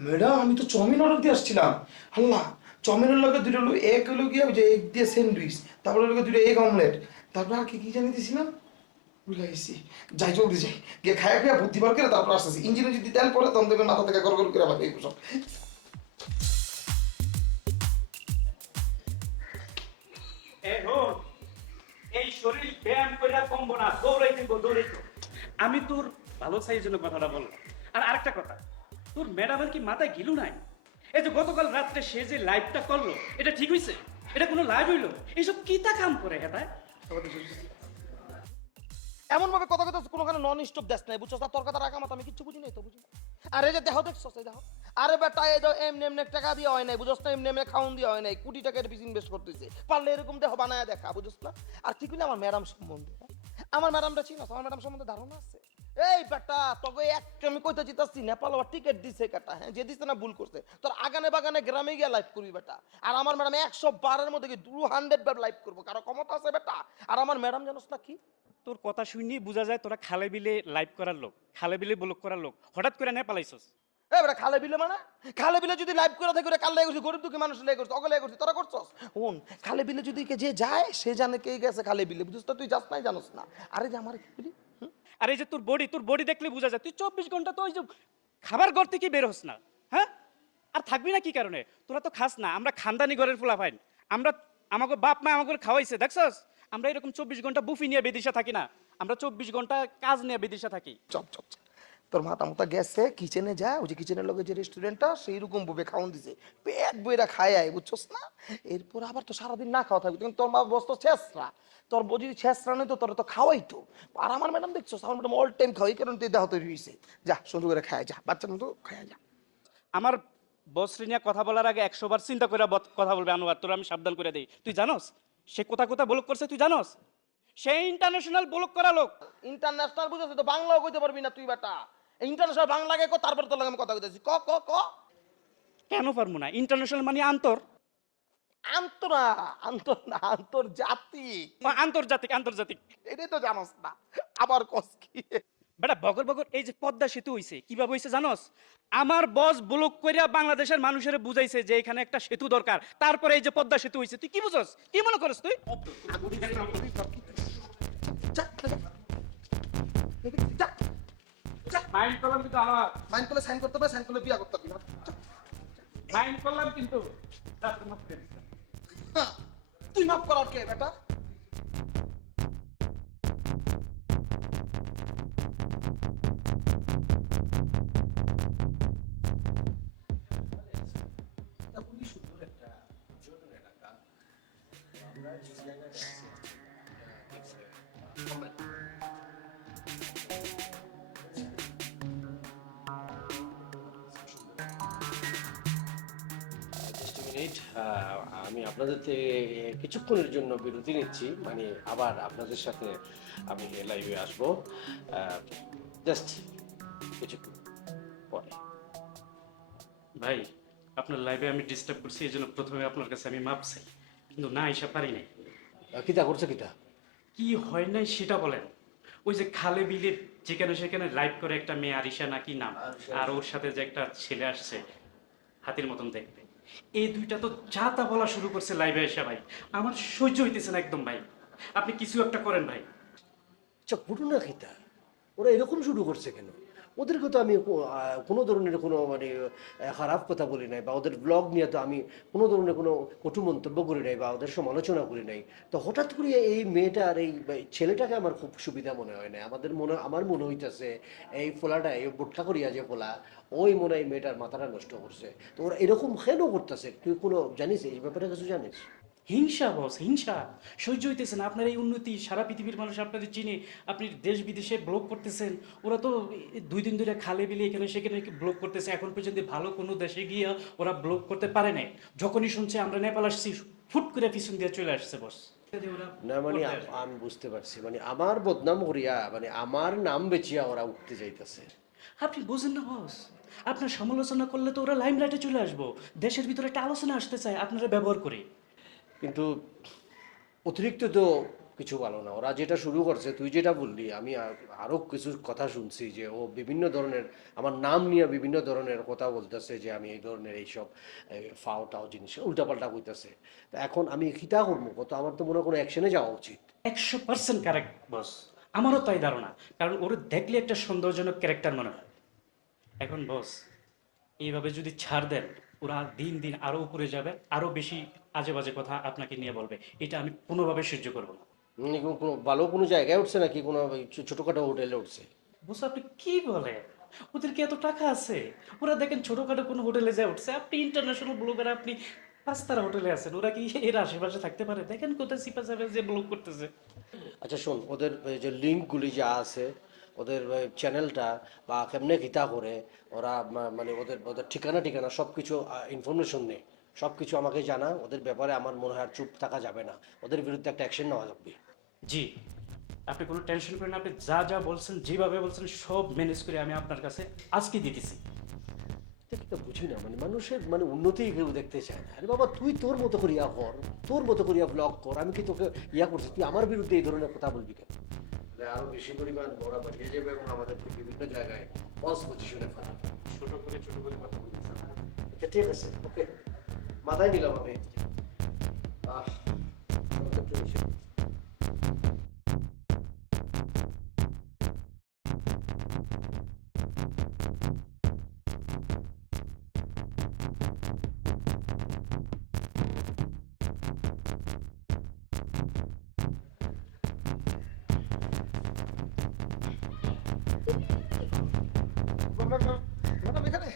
ম্যাডাম আমি তো চাউমিন অর্ডার দিয়ে আসছিলাম, আল্লাহ চাউমিনের লগে দুটো হলো এক হলো গিয়ে ওই যে এগ দিয়ে স্যান্ডউইচ, তারপরে হলো দুটো এগ অমলেট, তারপরে আর কি কি জানি দিছিলাম, ভুলে গেছি। যাই জলদি যাই, গিয়ে খায়া খায়া বুদ্ধি বার করে তারপর আসতেছি। ইঞ্জিনে যদি তেল পরে তখন দেখবেন মাথা থেকে গড় গড় করে ভাবে সব। এই শরীর ব্যায়াম করে কমবো না, দৌড়াইতে। আমি তোর ভালো চাই জন্য কথাটা বললাম। আর আরেকটা কথা, তোর ম্যাডামের কি মাথায় গিলু নাই? এই যে গতকাল রাত্রে সে যে লাইভটা করলো, এটা ঠিক হইছে? এটা কোনো লাইভ হইলো? এইসব কিতা কাম করে হেতায়? এমন ভাবে কথা কথা কোনোখানে নন স্টপ দেশ নাই, বুঝছো? তোর কথা রাখা মত আমি কিচ্ছু বুঝি নাই তো, বুঝি। আরে যে দেহ দেখছো, সেই দেহ। আরে বেটা এই যে এমনি এমনি টাকা দিয়ে হয় নাই, বুঝছ না? এমনি এমনি খাউন দিয়ে হয় নাই, কোটি টাকার পিস ইনভেস্ট করতেছে, পারলে এরকম দেহ বানায় দেখা, বুঝছ না? আর কি কইলে আমার ম্যাডাম সম্বন্ধে, আমার ম্যাডামটা চিনো? আমার ম্যাডাম সম্বন্ধে ধারণা আছে? এই বেটা তোকে একটা আমি কইতে চিতাছি নেপাল আবার টিকিট দিছে কাটা, হ্যাঁ যে দিছে না ভুল করছে, তোর আগানে বাগানে গ্রামে গিয়ে লাইভ করবি বেটা। আর আমার ম্যাডাম 112 মধ্যে কি 200 বার লাইভ করবো, কারো ক্ষমতা আছে বেটা? আর আমার ম্যাডাম জানোস না কি, তোর কথা শুনিয়ে বোঝা যায় তোরা খালে বিলে লাইভ করার লোক, খালে বিলে ব্লক করার লোক, হঠাৎ করে নেপাল আইছস। এ বেটা খালে বিলে মানে, খালে বিলে যদি লাইভ করে থাকে কাল লেগে করছি, গরিব দুঃখী মানুষ লেগে করছে, অগলে করছি, তোরা করছস? শোন, খালে বিলে যদি যে যায় সে জানে কে গেছে খালে বিলে, বুঝছিস তো? তুই যাস নাই, জানোস না। আরে যে আমার কি বলি, আর এই যে তোর বডি দেখলে বোঝা যায় তুই 24 ঘন্টা তো ওই যে খাবার ঘর থেকে বের হস না, হ্যাঁ? আর থাকবি না কি কারণে? তোরা তো খাস না, আমরা খানদানি ঘরের ফুলা ফাইন, আমরা আমাকে বাপ মা আমাকে খাওয়াইছে দেখছস। আমরা এরকম 24 ঘন্টা বুফি নিয়ে বিদেশে থাকি না, আমরা 24 ঘন্টা কাজ নিয়ে বিদেশে থাকি। Chop chop chop. তোর মাথা মাথা গেছে, কিচেনে যায়, ওই যে কিচেনের লগে যে রেস্টুরেন্টটা সেই রকম ভাবে খাওয়ান দিছে, পেট বইরা খায় আয়, বুঝছস না? এরপর আবার তো সারাদিন না খাওয়া থাকবে, কিন্তু তোর মা বস তো ছেসরা, তোর বউ যদি ছেসরা নেই তো তোর তো খাওয়াই তো। আর আমার ম্যাডাম দেখছস, আমার ম্যাডাম অল টাইম খাওয়াই, কারণ তুই দেহ তৈরি হয়েছে। যা সুন্দর করে খায়, যা বাচ্চার মতো খায় যা। আমার বসরে নিয়ে কথা বলার আগে 100 বার চিন্তা করে কথা বলবে আনোয়ার, তোর আমি সাবধান করে দেই। তুই জানোস সে কোথা কোথা ব্লক করছে, তুই জানোস? সে ইন্টারন্যাশনাল ব্লক করা লোক। ইন্টারন্যাশনাল বুঝছিস তো, বাংলাও কইতে পারবি না তুই বেটা। ইন্টারন্যাশনাল বাংলাকে কো, তারপর তোর লাগে আমি কথা কইতেছি, ক ক ক। কেন পারবো না? ইন্টারন্যাশনাল মানে আন্তর, আন্তরা, আন্তর না, আন্তর্জাতিক। আন্তর্জাতিক, আন্তর্জাতিক। এটাই তো জানোস না, আবার কস কি? বেটা বগর বগর, এই যে পদ্মা সেতু হইছে কিভাবে হইছে জানোস? আমার বস ব্লক কইরা বাংলাদেশের মানুষের বুঝাইছে যে এখানে একটা সেতু দরকার, তারপরে এই যে পদ্মা সেতু হইছে। তুই কি বুঝছস? কি মনে করস তুই? যা, যা, যা। মাইন্ড করলাম কিন্তু আমার, সাইন করলে সাইন করতে হবে, সাইন করলে বিয়া করতে হবে না। মাইন্ড করলাম কিন্তু। হ্যাঁ, তুই মাফ করার কে বেটা? জাস্ট মিনিট, আমি আপনাদের থেকে কিছুক্ষণের জন্য বিরতি নিচ্ছি, মানে আবার আপনাদের সাথে আমি লাইভে আসবো জাস্ট কিছুক্ষণ পরে। ভাই, আপনার লাইভে আমি ডিস্টার্ব করছি, এই জন্য প্রথমে আপনার কাছে আমি মাপ চাই, কিন্তু না এসে পারি নাই। কিতা করছে কিতা? কি হয় নাই সেটা বলেন। ওই যে খালে বিলে যেখানে সেখানে লাইভ করে একটা মেয়ে, আরিশা নাকি নাম, আর ওর সাথে যে একটা ছেলে আসছে হাতির মতন দেখতে, এই দুইটা তো যা তা বলা শুরু করছে লাইভে এসে। ভাই আমার সহ্য হইতেছে না একদম। ভাই আপনি কিছু একটা করেন ভাই। আচ্ছা, ঘটনা কিতা? ওরা এরকম শুরু করছে কেন? ওদেরকে তো আমি কোনো ধরনের কোনো মানে খারাপ কথা বলি নাই, বা ওদের ব্লগ নিয়ে তো আমি কোনো ধরনের কোনো কটু মন্তব্য করি নাই, বা ওদের সমালোচনা করি নাই। তো হঠাৎ করে এই মেয়েটা আর এই ছেলেটাকে আমার খুব সুবিধা মনে হয় না। আমার মনে হইতেছে এই ফোলাটা, এই বোটকা করিয়া যে ফোলা, ওই মনে হয় এই মেয়েটার মাথাটা নষ্ট করছে। তো ওরা এরকম কেন করতেছে? তুই কোনো জানিস এই ব্যাপারে কিছু জানিস? হিংসা বস, হিংসা। সহ্য হইতেছে না আপনার এই উন্নতি, সারা পৃথিবীর মানুষ আপনাদের চিনে, আপনি দেশ বিদেশে ব্লগ করতেছেন। ওরা তো 2 দিন ধরে খালে বিলে এখানে সেখানে ব্লগ করতেছে, এখন পর্যন্ত ভালো কোনো দেশে গিয়ে ওরা ব্লগ করতে পারে নাই। যখনই শুনছে আমরা নেপাল আসছি, ফুট করে পিছন দিয়ে চলে আসছে বস। না মানে আমি বুঝতে পারছি, মানে আমার বদনাম করিয়া, মানে আমার নাম বেচিয়া ওরা উঠতে যাইতেছে। আপনি বুঝেন না বস, আপনার সমালোচনা করলে তো ওরা লাইমলাইটে চলে আসবো, দেশের ভিতরে একটা আলোচনা আসতে চায় আপনারা ব্যবহার করে। কিন্তু অতিরিক্ত তো কিছু ভালো না। ওরা যেটা শুরু করছে, তুই যেটা বললি, আমি আরও কিছু কথা শুনছি যে ও বিভিন্ন ধরনের আমার নাম নিয়ে বিভিন্ন ধরনের কথা বলতেছে, যে আমি এই ধরনের এইসব ফাও টাও জিনিস উল্টাপাল্টা কইতেছে। তা এখন আমি খিতা করবো কত? আমার তো মনে হয় কোনো অ্যাকশনে যাওয়া উচিত। 100% কারেক্ট বস, আমারও তাই ধারণা, কারণ ওরা দেখলে একটা সন্দেহজনক ক্যারেক্টার মনে হয়। এখন বস এইভাবে যদি ছাড় দেন, ওরা দিন দিন আরো উপরে যাবে, আরো বেশি আজে বাজে কথা আপনাকে নিয়ে বলবে, এটা আমি কোনোভাবে সহ্য করবো না। কোনো ভালো কোনো জায়গায় উঠছে নাকি কোনো ছোটোখাটো হোটেলে উঠছে? বস আপনি কি বলেন? ওদের কি এত টাকা আছে? ওরা দেখেন ছোটখাটো কোনো হোটেলে যায় উঠছে, আপনি ইন্টারন্যাশনাল ব্লগার, আপনি 5 তারা হোটেলে আছেন, ওরা কি এর আশেপাশে থাকতে পারে? দেখেন কোথায় সিপা সাপে যে ব্লগ করতেছে। আচ্ছা শোন, ওদের যে লিঙ্কগুলি যা আছে, ওদের চ্যানেলটা বা কেমনে খিতা করে ওরা, মানে ওদের ওদের ঠিকানা ঠিকানা সব কিছু ইনফরমেশন নেই, সব কিছু আমাকে জানা। ওদের ব্যাপারে আমার মনে হয় আর চুপ থাকা যাবে না, ওদের বিরুদ্ধে একটা অ্যাকশন নেওয়া যাবে। জি, আপনি কোনো টেনশন করেন না, আপনি যা যা বলছেন যেভাবে বলছেন সব ম্যানেজ করে আমি আপনার কাছে আজকে দিতেছি। এটা তো বুঝি না, মানে মানুষের মানে উন্নতি কেউ দেখতে চায় না। আরে বাবা তুই তোর মতো করিয়া কর, তোর মতো করিয়া ব্লগ কর, আমি কি তোকে ইয়া করছি? তুই আমার বিরুদ্ধে এই ধরনের কথা বলবি কেন? আরো বেশি পরিমাণ ওরা বাড়িয়ে যাবে এবং আমাদেরকে বিভিন্ন জায়গায় ফলস পজিশনে ফেলবে। ছোট করে কথা বলতেছি। আচ্ছা ঠিক আছে, ওকে, মাথায় নিলাম আমি। আহ ম্যাডাম এখানে,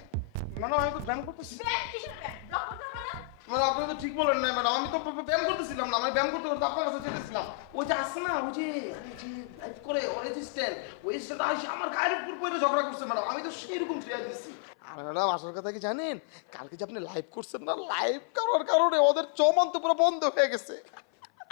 ম্যাডাম আমি তো ব্যায়াম করতেছি। ব্যাগ কিসের ব্যাগ? লক করতে হবে না? ম্যাডাম আপনি তো ঠিক বলেন না ম্যাডাম, আমি তো ব্যায়াম করতেছিলাম না, আমি ব্যায়াম করতে করতে আপনার কাছে যেতেছিলাম। ওই যে আসছে না, ওই যে লাইভ করে রেজিস্ট্যান্ট, ওই স্ট্যান্ড আসে আমার গায়ের উপর পড়ে ঝগড়া করছে ম্যাডাম, আমি তো সেইরকম ফিরিয়ে দিচ্ছি। আর ম্যাডাম আসল কথা কি জানেন, কালকে যে আপনি লাইভ করছেন না, লাইভ করার কারণে ওদের চমন তো পুরো বন্ধ হয়ে গেছে।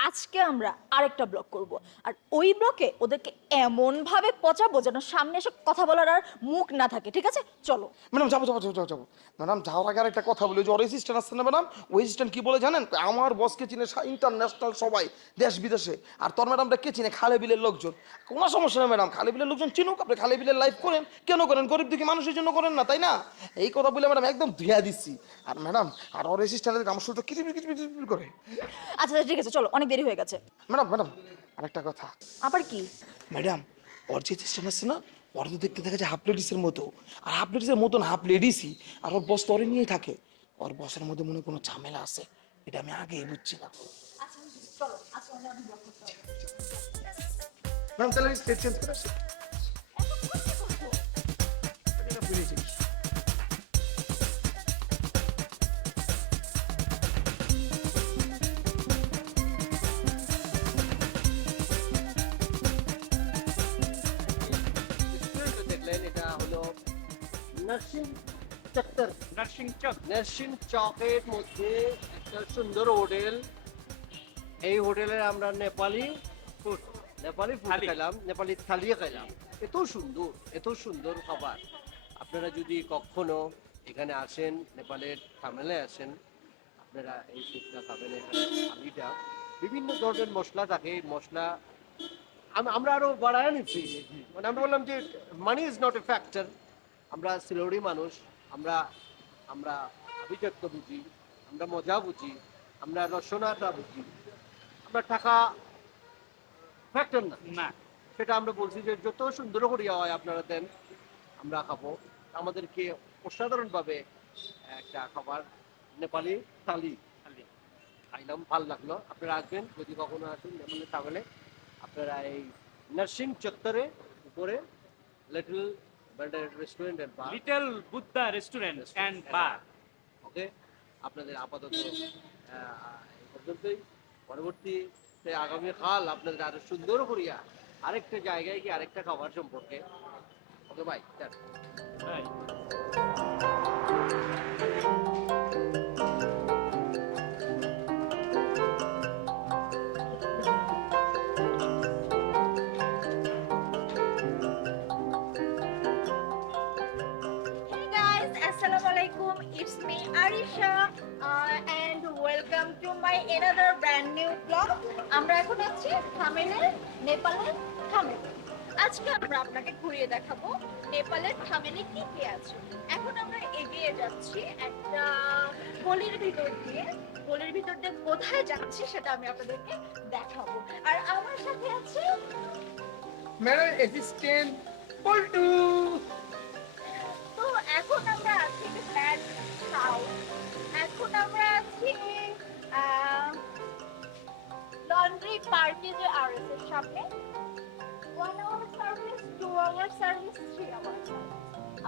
আজকে আমরা আরেকটা ব্লগ করব, আর ওই ব্লকে ওদেরকে এমন ভাবে পচাবো যেন সামনে এসে কথা বলার আর মুখ না থাকে, ঠিক আছে? চলো। ম্যাডাম যাবো যাবো যাবো যাবো যাবো ম্যাডাম, যাওয়ার আগে একটা কথা বলি, যে ওর অ্যাসিস্ট্যান্ট আসছে না ম্যাডাম, ওই অ্যাসিস্ট্যান্ট কি বলে জানেন, আমার বসকে চিনে ইন্টারন্যাশনাল সবাই, দেশ বিদেশে। আর তোর ম্যাডামটা কে চিনে? খালে বিলের লোকজন। কোনো সমস্যা নেই ম্যাডাম, খালে বিলের লোকজন চিনুক, আপনি খালে বিলের লাইভ করেন, কেন করেন? গরিব দুঃখী মানুষের জন্য করেন না, তাই না? এই কথা বলে ম্যাডাম একদম ধুয়া দিচ্ছি। আর ম্যাডাম আর ওর অ্যাসিস্ট্যান্ট আমার শুধু কিচির কিচির করে। আচ্ছা ঠিক আছে, চলো, অনেক দেরি হয়ে গেছে। ম্যাডাম ম্যাডাম আরেকটা কথা। আবার কি? ম্যাডাম ওর যে অ্যাসিস্ট্যান্ট আছে না, ওর তো দেখতে দেখা যায় হাফ লেডিসের মতো, আর হাফ লেডিসের মতন হাফ লেডিসই, আর ওর বস তোরে নিয়েই থাকে। ওর বসের মধ্যে মনে হয় কোনো ঝামেলা আছে, এটা আমি আগেই বুঝছিলাম। আচ্ছা চলো, আজকে আমরা ব্লগ করতে হবে। ম্যাডাম তাহলে স্টেজ চেঞ্জ করে আসি। এটা ভুলে যাই। দেখলেন এটা হলো নার্সিং চত্বর। নার্সিং চক। নার্সিং চকের মধ্যে একটা সুন্দর হোটেল। এই হোটেলে আমরা নেপালি ফুড থালি। খেলাম, নেপালি থালি খেলাম। এত সুন্দর খাবার। আপনারা যদি কখনো এখানে আসেন, নেপালের থামেলে আসেন, আপনারা এই ফুডটা খাবেন। এখানে থালিটা বিভিন্ন ধরনের মশলা থাকে, এই মশলা আমরা আরো বাড়ায় নিচ্ছি। মানে আমরা বললাম যে money is not a factor. আমরা সিলোরি মানুষ, আমরা আমরা আভিজাত্য বুঝি, আমরা মজা বুঝি, আমরা রসনাটা বুঝি, আমরা টাকা ফ্যাক্টর না। না, সেটা আমরা বলছি যে যত সুন্দর করিয়া হয় আপনারা দেন, আমরা খাবো। আমাদেরকে অসাধারণভাবে একটা খাবার নেপালি থালি খাইলাম, ভাল লাগলো। আপনারা আসবেন, যদি কখনো আসেন নেপালে তাহলে আপনারা এই নার্সিং চত্বরে উপরে little restaurant and bar, little Buddha restaurant and bar. Okay, আপনাদের আপাতত এই পর্যন্তই। পরবর্তীতে আগামীকাল আপনাদের আরো সুন্দর করিয়া আরেকটা জায়গায় গিয়ে আরেকটা খাবার সম্পর্কে। ওকে ভাই, তাই। Hey guys, Assalamualaikum. It's me Arisha and welcome to my another brand new vlog. আমরা এখন আছি থামেলের, নেপালের থামেলে। আজকে আমরা আপনাকে ঘুরিয়ে দেখাবো নেপালের থামেলে কি কি আছে। এখন আমরা এগিয়ে যাচ্ছি একটা গলির ভিতর দিয়ে। গলির ভিতর দিয়ে কোথায় যাচ্ছি সেটা আমি আপনাদেরকে দেখাবো। আর আমার সাথে আছে ম্যাডাম অ্যাসিস্ট্যান্ট পল্টু। তো এখন আমরা আছি ব্যাড সাউথ। এখন আমরা আছি লন্ড্রি পার্কে, যে আরএস এর সামনে। 1 hour service, 2 hour service, 3 hour service.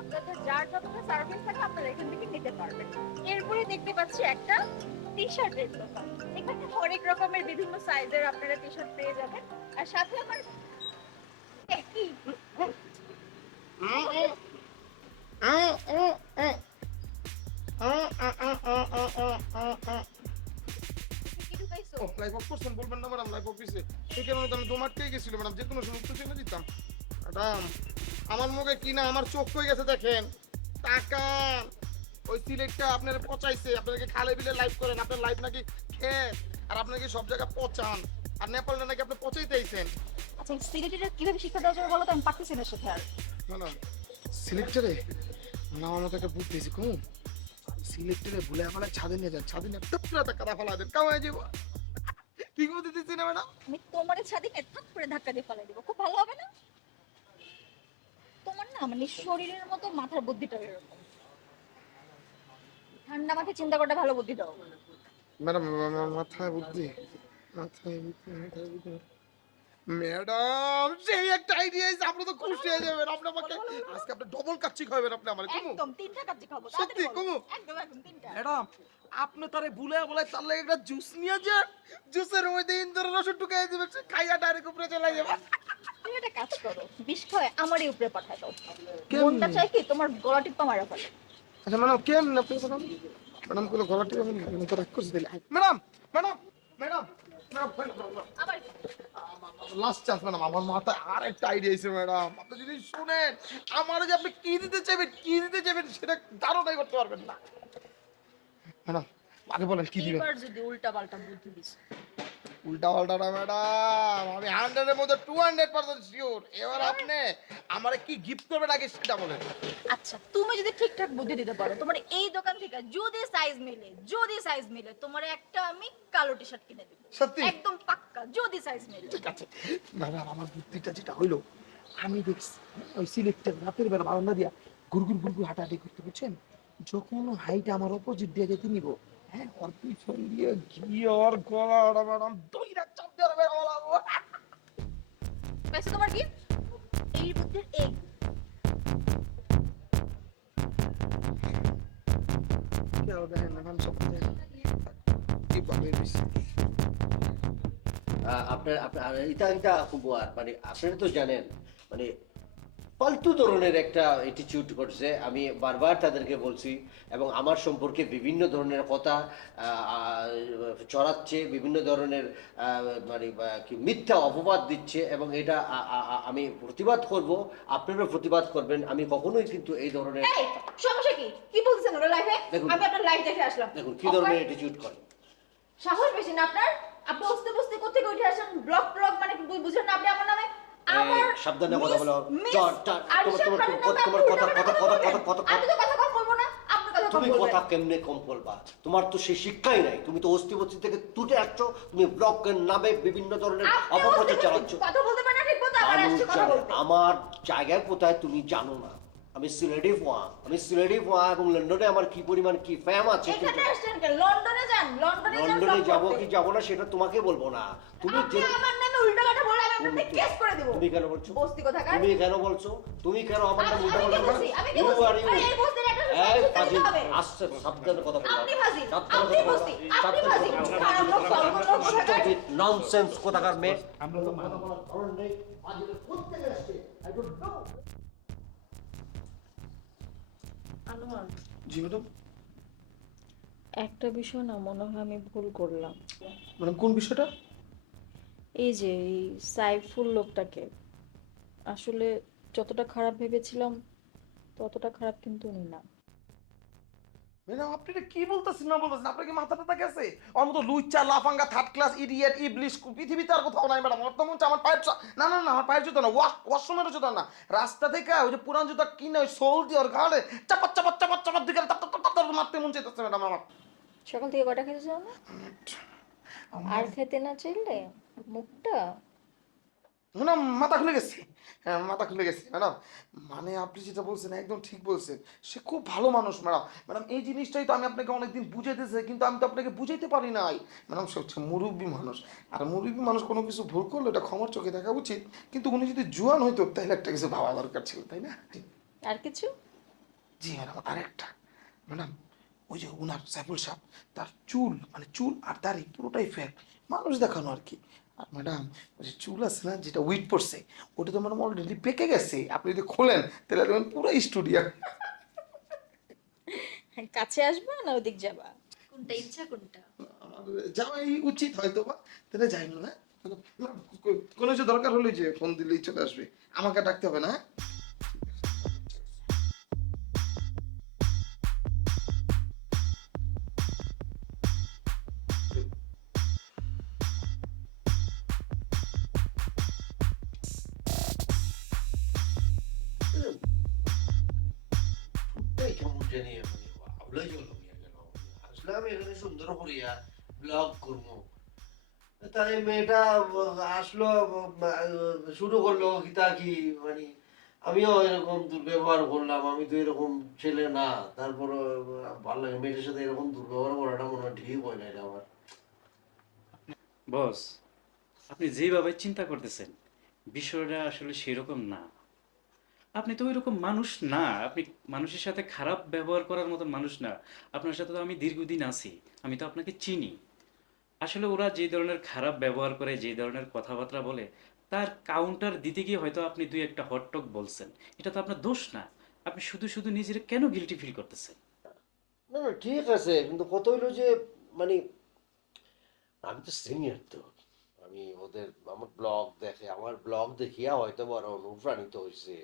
আপনাদের যার যতটা সার্ভিস থাকে আপনারা এখান থেকে নিতে পারবেন। এরপরে দেখতে পাচ্ছি একটা টি শার্টের দোকান। এখানে অনেক রকমের বিভিন্ন সাইজের আপনারা টি শার্ট পেয়ে যাবেন। আর সাথে আমার কি কি ঢুকাইছো? লাইভ অফ করছেন, বলবেন না ম্যাডাম। লাইফ অফিসে, এই কারণে তো আমি দোমাটকেই গেছিল ম্যাডাম, যে কোনো সময় তো চলে যেতাম। ম্যাডাম আমার মুখে কি না আমার চোখ হয়ে গেছে দেখেন, টাকা ওই সিলেটটা আপনারা পচাইছে, আপনাকে খালে বিলে লাইভ করেন, আপনার লাইফ নাকি খেত, আর আপনাকে সব জায়গায় পচান, আর নেপালটা নাকি আপনি পচাইতে আইছেন। আচ্ছা সিলেটিটা কিভাবে শিক্ষা দেওয়া যাবে বলো তো, আমি পারতেছি না সাথে আর। না সিলেক্টরে না, আমার মতো একটা বুদ্ধি দিয়েছি কম, সিলেক্টরে ভুলে ফেলায় ছাদে নিয়ে যান, ছাদে নিয়ে টুকরা টাকা ফেলা দেন, কামাই যাবো। ঠিক মতো দিচ্ছি না ম্যাডাম? আমি তোমার ছাদিকে থাক করে ধাক্কা দিয়ে ফেলাই দেবো, খুব ভালো হবে না? তোমার না মানে শরীরের মতো মাথার বুদ্ধিটা এরকম, ঠান্ডা মাথায় চিন্তা করতে ভালো বুদ্ধি দাও। ম্যাডাম আমার মাথায় বুদ্ধি, মাথায় বুদ্ধি ম্যাডাম, সেই একটা আইডিয়া আছে, আপনি তো খুশি হয়ে যাবেন। আপনি আমাকে আজকে আপনি ডবল কাচ্চি খাবেন, আপনি আমার কমু একদম তিনটা কাচ্চি খাবো, সত্যি কমু একদম একদম তিনটা। ম্যাডাম, আপনি তারে বলে তার লাগে একটা জুস নিয়ে যান, জুসের মধ্যে ইন্দুরের রস ঢুকাই দিবেন, সে খাইয়া ডাইরেক্ট উপরে চলে যাবে। তুমি একটা কাজ করো, বিষ খাওয়ায় আমারই উপরে পাঠায় দাও। কেমনে? মনটা চাই কি তোমার গলা টিপা মারা ফেলে। আচ্ছা ম্যাডাম কেমন আপনি ম্যাডাম, ম্যাডাম কোনো গলাটি আমি তো রাগ করছি দিলে। ম্যাডাম ম্যাডাম ম্যাডাম আবার লাস্ট চান্স ম্যাডাম, আমার মাথায় আর একটা আইডিয়া আছে ম্যাডাম, আপনি যদি শুনেন আমার যে আপনি কি দিতে চাইবেন সেটা ধারণাই করতে পারবেন না। ম্যাডাম আগে বলেন কি দিবেন? এবার যদি উল্টা পাল্টা বুদ্ধি দিস, উল্টা পাল্টা না ম্যাডাম, আমি 100 এর মধ্যে 200% শিওর। এবার আপনি আমারে কি গিফট করবেন আগে সেটা বলেন। আচ্ছা তুমি যদি ঠিকঠাক বুদ্ধি দিতে পারো, তোমার এই দোকান থেকে যদি সাইজ মিলে তোমার একটা আমি কালো টি শার্ট কিনে দেব, সত্যি? একদম পাক্কা, যদি সাইজ মিলে। ঠিক আছে ম্যাডাম, আমার বুদ্ধিটা যেটা হইলো, আমি দেখছি ওই সিলেক্টের রাতের বেলা বারান্দা দিয়া গুড়গুড় হাঁটাহাঁটি করতে, বুঝছেন, যখন হাইট আমার অপোজিট দিয়ে যেতে নিব, হ্যাঁ ওর পিছন দিয়ে গিয়ে ওর গলাটা ম্যাডাম দইরা চাপ দিয়ে বের হলাম। পাইছো তোমার কি এই বুদ্ধির এই কেউ দেখেন না, আমি সব কি পাবে বেশি। আপনার আপনার এটা খুব মানে আপনারা তো জানেন মানে ফালতু ধরনের একটা অ্যাটিটিউড করছে। আমি বারবার তাদেরকে বলছি এবং আমার সম্পর্কে বিভিন্ন ধরনের কথা ছড়াচ্ছে, বিভিন্ন ধরনের মানে কি মিথ্যা অপবাদ দিচ্ছে এবং এটা আমি প্রতিবাদ করব, আপনারাও প্রতিবাদ করবেন। আমি কখনোই কিন্তু এই ধরনের এই সমস্যা কি বলছেন ওরা লাইভে? দেখুন। আমি আপনার লাইভ দেখে আসলাম। দেখুন কি ধরনের অ্যাটিটিউড করে। সাহস বেশি না আপনার? আপনি বসতে কোথেকে উঠে আসেন? ব্লগ মানে বুঝেন না আপনি আমার নামে? আমার সাবধানে কথা বলো। আমি তো কথা কম বলবো না, আপনি কথা কম তুমি বলবেন। কথা কেমনে কম বলবা? তোমার তো সেই শিক্ষাই নাই। তুমি তো অস্থি থেকে তুটে আসছো, তুমি ব্লগের নামে বিভিন্ন ধরনের অপপ্রচার চালাচ্ছ। কথা বলতে পারেন না ঠিক মতো, আবার আসছে কথা বলতে। আমার জায়গায় কোথায় তুমি জানো না। আমি সিলেটি ফোয়া এবং লন্ডনে আমার কি পরিমাণ কি ফ্যাম আছে। এখানে আসছেন কেন? লন্ডনে যান, লন্ডনে যাবো কি যাবো না সেটা তোমাকে বলবো না। তুমি আপনি আমার নামে উল্টা কথা বলে আমি আপনাকে কেস করে দেব। তুমি কেন বলছো? বস্তি কোথাকার? তুমি কেন বলছো? তুমি কেন আমার নামে উল্টা কথা বলছো? আমি কি বলছি? আরে এই বস্তির একটা এই সুযোগ ফাজিল, দিতে হবে। আস্তে সাবধানে কথা বলবা। আপনি ফাজিল, সাবধানে আপনি কথা বলবা। বস্তি, আপনি সাবধানে ফাজিল। কথা বলবা। খারাপ লোক, সর্বনাশ কোথাকার। ননসেন্স কোথাকার মেয়ে। আমরা তো কথা বলার ধরন নেই। ফাজিলের কোত্থেকে আসছে? I don't know. Anwar, G madam. একটা বিষয় না মনে হয় আমি ভুল করলাম। ম্যাডাম কোন বিষয়টা? এই যে এই সাইফুল লোকটাকে আসলে যতটা খারাপ ভেবেছিলাম ততটা খারাপ কিন্তু উনি না। ম্যাডাম আপনি এটা কি বলতেছেন না বলতেছেন, আপনার কি মাথা টাথা গেছে? ওর মতো লুচ্চা লাফাঙ্গা থার্ড ক্লাস ইডিয়েট ইবলিশ পৃথিবীতে আর কোথাও নাই ম্যাডাম। ওর তো মনে হচ্ছে আমার পায়ের না আমার পায়ের জুতো না, ওয়াশরুমের জুতো না, রাস্তা থেকে ওই যে পুরান জুতা কিনে ওই সোল দিয়ে ওর ঘাড়ে চাপাত দিকে মারতে মন চাইতেছে ম্যাডাম আমার। সকাল থেকে কটা খেতে চাও না? আর খেতে না চাইলে মুখটা ম্যাডাম মাথা খুলে গেছে, হ্যাঁ মাথা খুলে গেছে ম্যাডাম। মানে আপনি যেটা বলছেন একদম ঠিক বলছেন, সে খুব ভালো মানুষ ম্যাডাম। ম্যাডাম এই জিনিসটাই তো আমি আপনাকে অনেকদিন বুঝাইতেছি, কিন্তু আমি তো আপনাকে বুঝাইতে পারি নাই ম্যাডাম। সে হচ্ছে মুরব্বী মানুষ, আর মুরব্বী মানুষ কোনো কিছু ভুল করলে এটা ক্ষমার চোখে দেখা উচিত, কিন্তু উনি যদি জুয়ান হইতো তাহলে একটা কিছু ভাবা দরকার ছিল, তাই না? আর কিছু? জি ম্যাডাম আরেকটা ম্যাডাম, ওই যে উনার সাইফুল সাহেব, তার চুল আর দাড়ি পুরোটাই ফেক, মানুষ দেখানো আর কি। আর ম্যাডাম ওই যে চুল আছে না যেটা উইট পড়ছে, ওটা তো ম্যাডাম অলরেডি পেকে গেছে, আপনি যদি খোলেন তাহলে দেখবেন পুরো স্টুডিও। কাছে আসবা না ওদিক যাবা? কোনটা ইচ্ছা কোনটা? যাওয়াই উচিত হয়তো বা, তাহলে যাই না, কোনো কিছু দরকার হলে যে ফোন দিলেই চলে আসবে, আমাকে ডাকতে হবে না, হ্যাঁ? এই কেমন জানি মানে আউলাই চলো গেল, আসলাম এখানে সুন্দর করিয়া ব্লগ করবো, তাই মেয়েটা আসলো, শুরু করলো কিতা কি মানে আমিও এরকম দুর্ব্যবহার করলাম, আমি তো এরকম ছেলে না, তারপর ভালো লাগে মেয়েটার সাথে এরকম দুর্ব্যবহার করাটা মনে হয় ঠিক হয় না এটা আমার। বস, আপনি যেভাবে চিন্তা করতেছেন বিষয়টা আসলে সেরকম না। আপনি তো ওইরকম মানুষ না, আপনি মানুষের সাথে খারাপ ব্যবহার করার মতন মানুষ না। আপনার সাথে তো আমি দীর্ঘদিন আছি, আমি তো আপনাকে চিনি। আসলে ওরা যে ধরনের খারাপ ব্যবহার করে, যে ধরনের কথাবার্তা বলে, তার কাউন্টার দিতে গিয়ে হয়তো আপনি দুই একটা হটটক বলছেন। এটা তো আপনার দোষ না। আপনি শুধু শুধু নিজের কেন গিল্টি ফিল করতেছেন? না না ঠিক আছে, কিন্তু কত হইলো যে মানে আমি তো সিনিয়র, তো আমি ওদের আমার ব্লগ দেখে, আমার ব্লগ দেখিয়া হয়তো বড় অনুপ্রাণিত হয়েছে,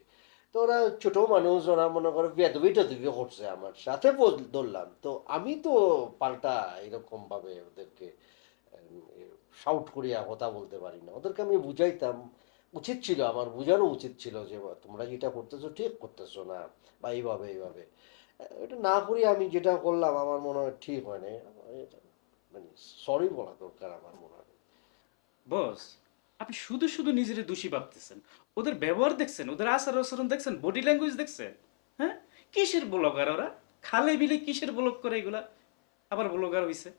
তো ওরা ছোট মানুষ, ওরা মনে করে বেদবি টেদবি করছে আমার সাথে ধরলাম, তো আমি তো পাল্টা এরকম ভাবে ওদেরকে শাউট করিয়া কথা বলতে পারি না, ওদেরকে আমি বুঝাইতাম, উচিত ছিল আমার বুঝানো উচিত ছিল যে তোমরা যেটা করতেছো ঠিক করতেছো না, বা এইভাবে এইভাবে এটা না করি আমি যেটা করলাম আমার মনে হয় ঠিক হয় না, মানে সরি বলা দরকার আমার মনে হয়। বস, আপনি শুধু শুধু নিজের দোষী ভাবতেছেন। ওদের ব্যবহার দেখছেন, ওদের আচার আচরণ দেখছেন, বডি ল্যাঙ্গুয়েজ দেখছেন। হ্যাঁ, কিসের ব্লগার ওরা? খালে বিলে কিসের ব্লগ করে এগুলা? আবার ব্লগার হইছে।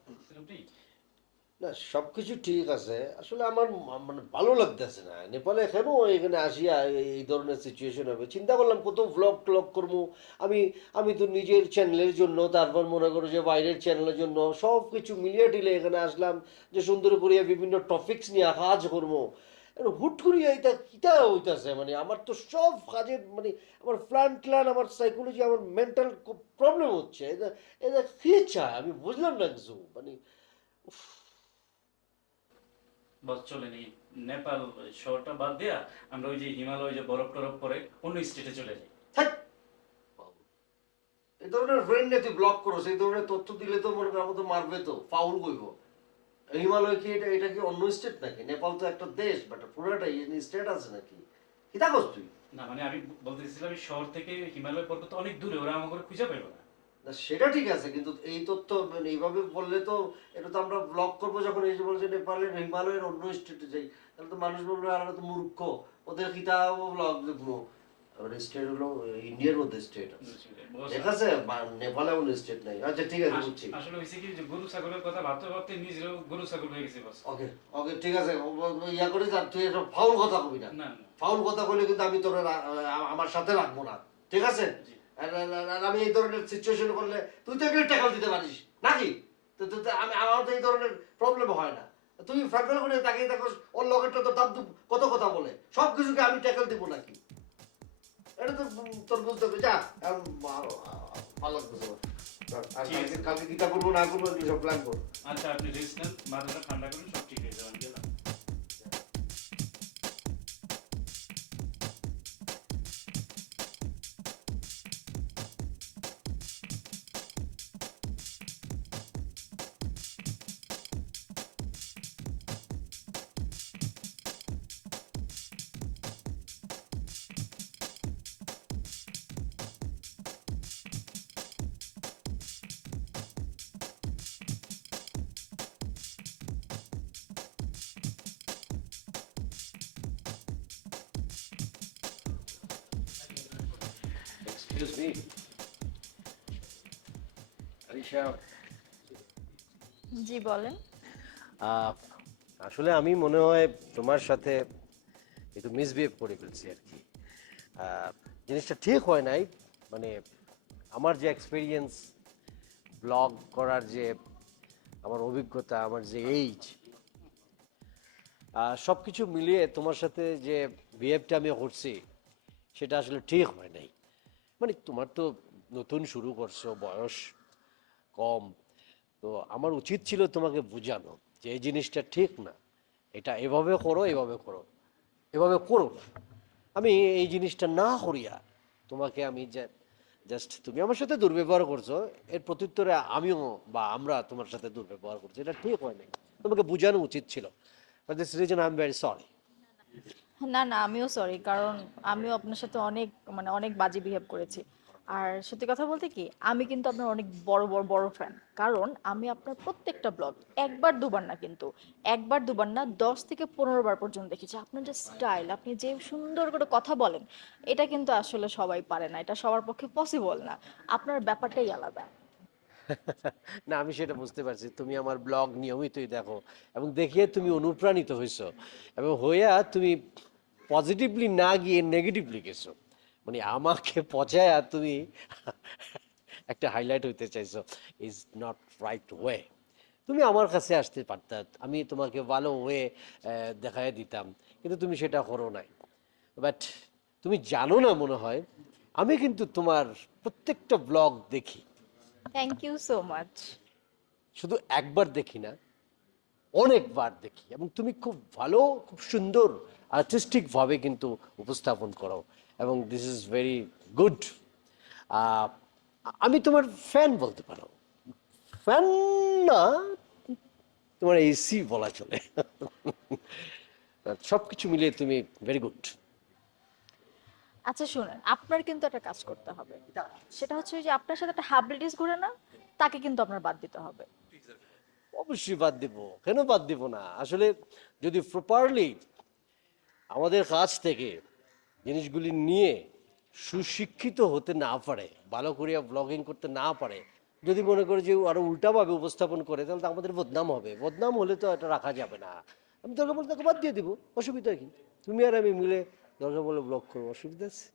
না সবকিছু ঠিক আছে, আসলে আমার মানে ভালো লাগতেছে না নেপালে কেন এখানে আসিয়া এই ধরনের সিচুয়েশন হবে, চিন্তা করলাম কত ভ্লগ ট্লগ করবো আমি, আমি তো নিজের চ্যানেলের জন্য, তারপর মনে করো যে বাইরের চ্যানেলের জন্য সব কিছু মিলিয়ে টিলে এখানে আসলাম যে সুন্দর করিয়া বিভিন্ন টপিকস নিয়ে কাজ করবো, হুট করিয়া এটা কিতা হইতাছে, মানে আমার তো সব কাজের মানে আমার প্ল্যান ট্যান, আমার সাইকোলজি, আমার মেন্টাল প্রবলেম হচ্ছে, এটা এটা কি চায় আমি বুঝলাম না কিছু মানে। বস চলেন, এই নেপাল শহরটা বাদ দিয়া আমরা ওই যে হিমালয় যে বরফ টরফ পরে অন্য স্টেটে চলে যাই। থাক, এই ধরনের ফ্রেন্ড নিয়ে তুই ব্লক করো, সেই ধরনের তথ্য দিলে তো মনে করো তো মারবে, তো ফাউল করব। হিমালয় কি এটা, এটা কি অন্য স্টেট নাকি? নেপাল তো একটা দেশ, বাট পুরোটাই স্টেট আছে নাকি? কি তা করছ তুই? না মানে আমি বলতেছিলাম এই শহর থেকে হিমালয় পর্বত অনেক দূরে, ওরা আমাকে খুঁজে পেল না। না সেটা ঠিক আছে, কিন্তু এই তথ্য মানে এইভাবে বললে তো, এটা তো আমরা ব্লক করবো যখন এই যে বলছে নেপালের হিমালয়ের অন্য স্টেটে যাই, তাহলে তো মানুষ বলবে আর তো মূর্খ, ওদের কি তা ব্লক দেখবো। স্টেট হলো ইন্ডিয়ার মধ্যে স্টেট আছে, বস, ঠিক আছে, নেপালে এমন স্টেট নাই। আচ্ছা ঠিক আছে বুঝছি। আসলে হয়েছে কি যে গরু ছাগলের কথা ভাবতে ভাবতে নিজেরও গরু ছাগল হয়ে গেছে বস। ওকে ওকে ঠিক আছে, ইয়া করে যা, তুই এসব ফাউল কথা কবি না, না না। ফাউল কথা বলে কিন্তু আমি তোর আমার সাথে রাখবো না, ঠিক আছে? জি। আর আমি এই ধরনের সিচুয়েশন করলে তুই তো এগুলো ট্যাকল দিতে পারিস নাকি? তো আমি আমার তো এই ধরনের প্রবলেম হয় না, তুই ফ্যাকল করে তাকিয়ে দেখো ওর লগেরটা তো দাম কত কথা বলে, সব কিছুকে আমি ট্যাকল দিব নাকি? এটা তো তোর বুঝতে হবে, যা ভালো লাগতেছে আমার। আর কালকে কালকে কিতা করবো না করবো এগুলো সব প্ল্যান করবো। আচ্ছা আপনি রেস্ট নেন, মাথাটা ঠান্ডা করুন, সব ঠিক হয়ে যাবে, আমি গেলাম। এক্সকিউজ মি আরিশা, জি বলেন। আসলে আমি মনে হয় তোমার সাথে একটু মিসবিহেভ করে ফেলছি আর কি, আহ, জিনিসটা ঠিক হয় নাই, মানে আমার যে এক্সপিরিয়েন্স ব্লগ করার যে আমার অভিজ্ঞতা, আমার যে এইজ, সব কিছু মিলিয়ে তোমার সাথে যে বিহেভটা আমি করছি সেটা আসলে ঠিক হয় নাই, মানে তোমার তো নতুন শুরু করছো, বয়স কম, তো আমার উচিত ছিল তোমাকে বোঝানো যে এই জিনিসটা ঠিক না, এটা এভাবে করো, এভাবে করো, এভাবে করো না। আমি এই জিনিসটা না করিয়া তোমাকে আমি জাস্ট তুমি আমার সাথে দুর্ব্যবহার করছো, এর প্রত্যুত্তরে আমিও বা আমরা তোমার সাথে দুর্ব্যবহার করছি, এটা ঠিক হয় নাই, তোমাকে বোঝানো উচিত ছিল। For this reason I am very sorry. না না, আমিও সরি, কারণ আমিও আপনার সাথে অনেক মানে অনেক বাজে বিহেভ করেছি। আর সত্যি কথা বলতে কি, আমি কিন্তু আপনার অনেক বড় বড় বড় ফ্যান, কারণ আমি আপনার প্রত্যেকটা ব্লগ একবার দুবার না, কিন্তু একবার দুবার না 10 থেকে 15 বার পর্যন্ত দেখেছি। আপনার যে স্টাইল, আপনি যে সুন্দর করে কথা বলেন, এটা কিন্তু আসলে সবাই পারে না, এটা সবার পক্ষে পসিবল না। আপনার ব্যাপারটাই আলাদা। না আমি সেটা বুঝতে পারছি, তুমি আমার ব্লগ নিয়মিতই দেখো এবং দেখিয়ে তুমি অনুপ্রাণিত হয়েছো, এবং হইয়া তুমি পজিটিভলি না গিয়ে নেগেটিভলি গেছো, মানে আমাকে পচায়া তুমি একটা হাইলাইট হইতে চাইছো। Is not right way. তুমি আমার কাছে আসতে পারতা, আমি তোমাকে ভালো ওয়ে দেখায় দিতাম, কিন্তু তুমি সেটা করো নাই। বাট তুমি জানো না মনে হয়, আমি কিন্তু তোমার প্রত্যেকটা ব্লগ দেখি, থ্যাংক ইউ সো মাচ। শুধু একবার দেখি না, অনেকবার দেখি, এবং তুমি খুব ভালো, খুব সুন্দর আর্টিস্টিক ভাবে কিন্তু উপস্থাপন করো, এবং দিস ইজ ভেরি গুড। আমি তোমার ফ্যান বলতে পারো, ফ্যান না, তোমার এসি বলা চলে। সবকিছু মিলিয়ে তুমি ভেরি গুড। আচ্ছা শুনেন, আপনার কিন্তু একটা কাজ করতে হবে, সেটা হচ্ছে ওই যে আপনার সাথে একটা হাবলিটিস ঘুরে না, তাকে কিন্তু আপনার বাদ দিতে হবে। অবশ্যই বাদ দিব, কেন বাদ দিব না? আসলে যদি প্রপারলি আমাদের কাছ থেকে জিনিসগুলি নিয়ে সুশিক্ষিত হতে না পারে, ভালো করিয়া ব্লগিং করতে না পারে, যদি মনে করে যে আরো উল্টাভাবে উপস্থাপন করে, তাহলে তো আমাদের বদনাম হবে। বদনাম হলে তো এটা রাখা যাবে না। আমি দরকার বলে তাকে বাদ দিয়ে দিব, অসুবিধা কি? তুমি আর আমি মিলে দরকার বলে ব্লগ করবো, অসুবিধা আছে?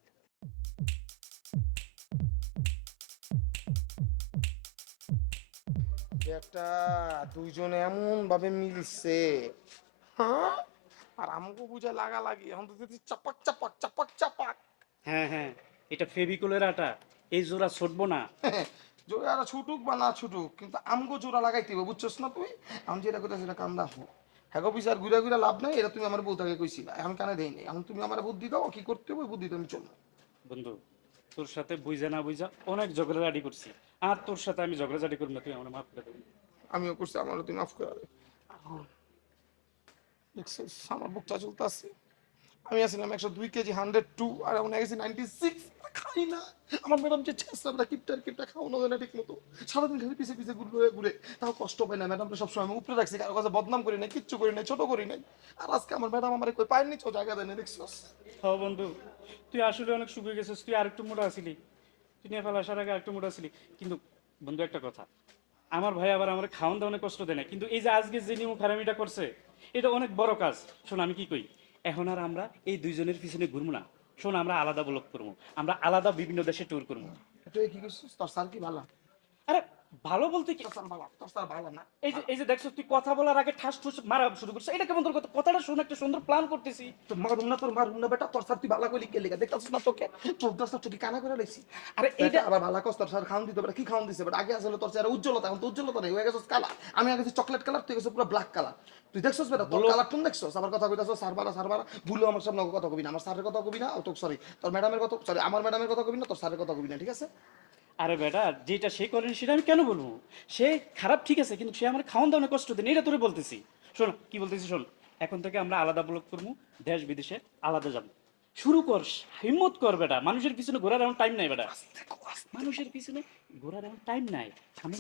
একটা দুইজন এমন ভাবে মিলছে, হ্যাঁ, আর আমাকে বুঝা লাগা লাগি এখন তো দেখছি চাপাক চাপাক চাপাক চাপাক। হ্যাঁ হ্যাঁ, এটা ফেভিকলের আটা, এই জোড়া ছুটবো না। জোড়া ছুটুক বা না ছুটুক, কিন্তু আমগো জোড়া লাগাইতে হবে, বুঝছস না তুই? আমি যেটা কথা সেটা কাম রাখো। হ্যাঁ গো বিচার ঘুরা ঘুরা লাভ নাই, এটা তুমি আমার বউ তাকে কইছিলা, এখন কানে দেয়নি, এখন তুমি আমার বুদ্ধি দাও কি করতে হবে, ওই বুদ্ধিতে আমি চলবো। বন্ধু, তোর সাথে বুঝা না বুঝা অনেক ঝগড়াঝাটি করছি, আর তোর সাথে আমি ঝগড়াঝাটি করবো না, তুই আমার মাফ করে দেবি। আমিও করছি, আমারও তুমি মাফ করে দে। এখন দেখছিস আমার বুকটা চলতে আছে, আমি আসছিলাম 102 কেজি 102, আর এখন গেছি 96। খাই না, আমার ম্যাডাম যে ছেঁচড়া কিপটার কিপটা খাওয়ানো যায় না ঠিক মতো, সারাদিন খালি পিছে পিছে ঘুরে ঘুরে, তাও কষ্ট পাই না। ম্যাডামটা সবসময় আমি উপরে রাখছি, কারো কাছে বদনাম করি নাই, কিচ্ছু করি নাই, ছোট করি নাই। আর আজকে আমার ম্যাডাম আমার কই পায়ের নিচেও জায়গা দেয় না, দেখছিস? হ্যাঁ বন্ধু, তুই আসলে অনেক শুকিয়ে গেছিস, তুই আর একটু মোটা আছিলি, তুই নিয়ে ফেলা আসার আগে আরেকটু মোটা আছিলি। কিন্তু বন্ধু একটা কথা, আমার ভাই আবার আমার খাওয়ান দাওয়ানে কষ্ট দেয় না, কিন্তু এই যে আজকে যে নিয়ম খারামিটা করছে, এটা অনেক বড় কাজ। শোন আমি কি কই, এখন আর আমরা এই দুইজনের পিছনে ঘুরবো না। শোন, আমরা আলাদা ব্লগ করবো, আমরা আলাদা বিভিন্ন দেশে ট্যুর করবো। তুই কি করছিস? তোর স্যার কি ভালো? আরে ভালো বলতে কি, তোর স্যার ভালো, তোর স্যার ভালো না? এই যে দেখছো, তুই কথা বলার আগে ঠাস ঠুস মারা শুরু করছিস, এটা কেমন তোর কথা? কথাটা শুনে একটা সুন্দর প্ল্যান করতেছি। তোর মারুম না, তোর মারুম না বেটা, তোর স্যার তুই ভালো করলি কে লেগে দেখতাছিস না তোকে? তোর স্যার তুই কানা করে লাইছি। আরে এইটা এইটা আবার ভালো কস, তোর স্যার খাওয়ান দিতে পারে, কি খাওয়ান দিছে বেটা? আগে আসলে তোর চেহারা উজ্জ্বলতা, এখন তো উজ্জ্বলতা নেই, হয়ে গেছিস কালা। আমি আগে চকলেট কালার, তুই গেছিস পুরো ব্ল্যাক কালার। তুই দেখছস বেটা তোর কালার কোন দেখছস? আবার কথা কইতাছস স্যার বাড়া ভুলো আমার সামনে কথা কবি না, আমার স্যারের কথা কবি না, তো সরি তোর ম্যাডামের কথা, সরি আমার ম্যাডামের কথা কবি না, তোর স্যারের কথা কবি না, ঠিক আছে? আরে বেটা, যেটা সে করেন সেটা আমি কেন বলবো? সে খারাপ ঠিক আছে, কিন্তু সে আমার খাওয়ান দাওয়ানে কষ্ট দেন, এটা তোরে বলতেছি। শোন কি বলতেছি, শোন, এখন থেকে আমরা আলাদা ব্লগ করবো, দেশ বিদেশে আলাদা যাবো। শুরু কর, হিম্মত কর বেটা, মানুষের পিছনে ঘোরার এমন টাইম নাই বেটা, মানুষের পিছনে ঘোরার এমন টাইম নাই। আমি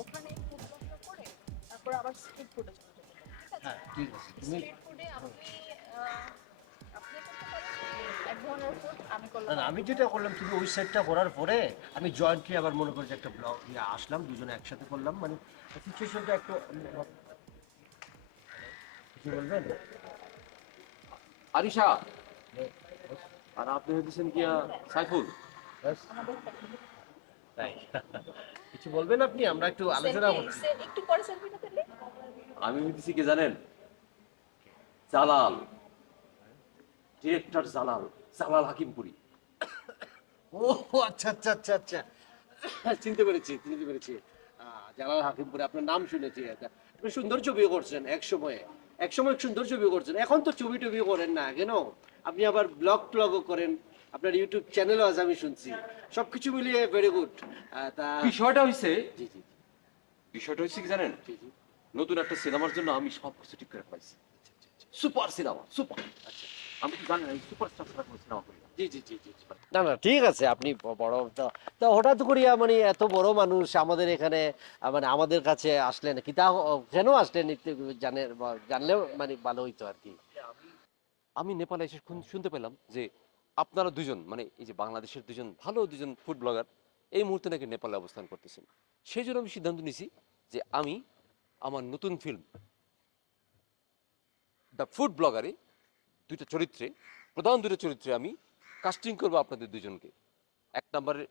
ওখানে ফুড ব্লগটা করে তারপর আবার স্ট্রিট ফুডে চলে যাবো, ঠিক আছে? হ্যাঁ ঠিক আছে, তুমি স্ট্রিট ফুডে আপনি করতে পারেন এক ধরনের ফুড, আমি না করলাম না, আমি যেটা করলাম, তুমি ওই সেটটা করার পরে আমি জয়েন্টলি আবার মনে করি যে একটা ব্লগ নিয়ে আসলাম, দুজনে একসাথে করলাম, মানে সিচুয়েশনটা একটু কিছু বলবেন? আরিশা, আর আপনি হইতেছেন কি সাইফুল? তাই কিছু বলবেন আপনি? আমরা একটু আলোচনা করছি। একটু পরে সেলফিটা তুললে। আমি হইতেছি কি জানেন? জালাল, ডিরেক্টর জালাল, জালাল হাকিমপুরি। ও আচ্ছা আচ্ছা আচ্ছা আচ্ছা, চিনতে পেরেছি চিনতে পেরেছি। জালাল হাকিমপুরে আপনার নাম শুনেছি। আপনি সুন্দর ছবিও করছেন এক সময়ে, এক সময় সুন্দর ছবিও করছেন, এখন তো ছবি টবি করেন না কেন? আপনি আবার ব্লগ ট্লগও করেন, আপনার ইউটিউব চ্যানেলও আজ আমি শুনছি, সবকিছু মিলিয়ে ভেরি গুড। তা বিষয়টা হইছে, জি জি বিষয়টা হইছে কি জানেন? জি জি নতুন একটা সিনেমার জন্য আমি সবকিছু ঠিক করে পাইছি। Super cinema, super. আচ্ছা আমি তো জানি না সুপারস্টার ছাড়া কোনো সিনেমা করি না। জি জি জি জি জি। না না ঠিক আছে, আপনি বড় তো, তা হঠাৎ করিয়া মানে এত বড় মানুষ আমাদের এখানে মানে আমাদের কাছে আসলেন কি? তা কেন আসলেন একটু জানেন, জানলেও মানে ভালো হইতো আর কি। আমি নেপালে এসে শুনতে পেলাম যে আপনারা দুজন, মানে এই যে বাংলাদেশের দুজন ভালো দুজন ফুড ব্লগার এই মুহূর্তে নাকি নেপালে অবস্থান করতেছেন। সেই জন্য আমি সিদ্ধান্ত নিয়েছি যে আমি আমার নতুন ফিল্ম দ্য ফুড ব্লগারে দুইটা চরিত্রে, প্রধান দুটো চরিত্রে আমি কাস্টিং করবো আপনাদের দুজনকে। এক নম্বরে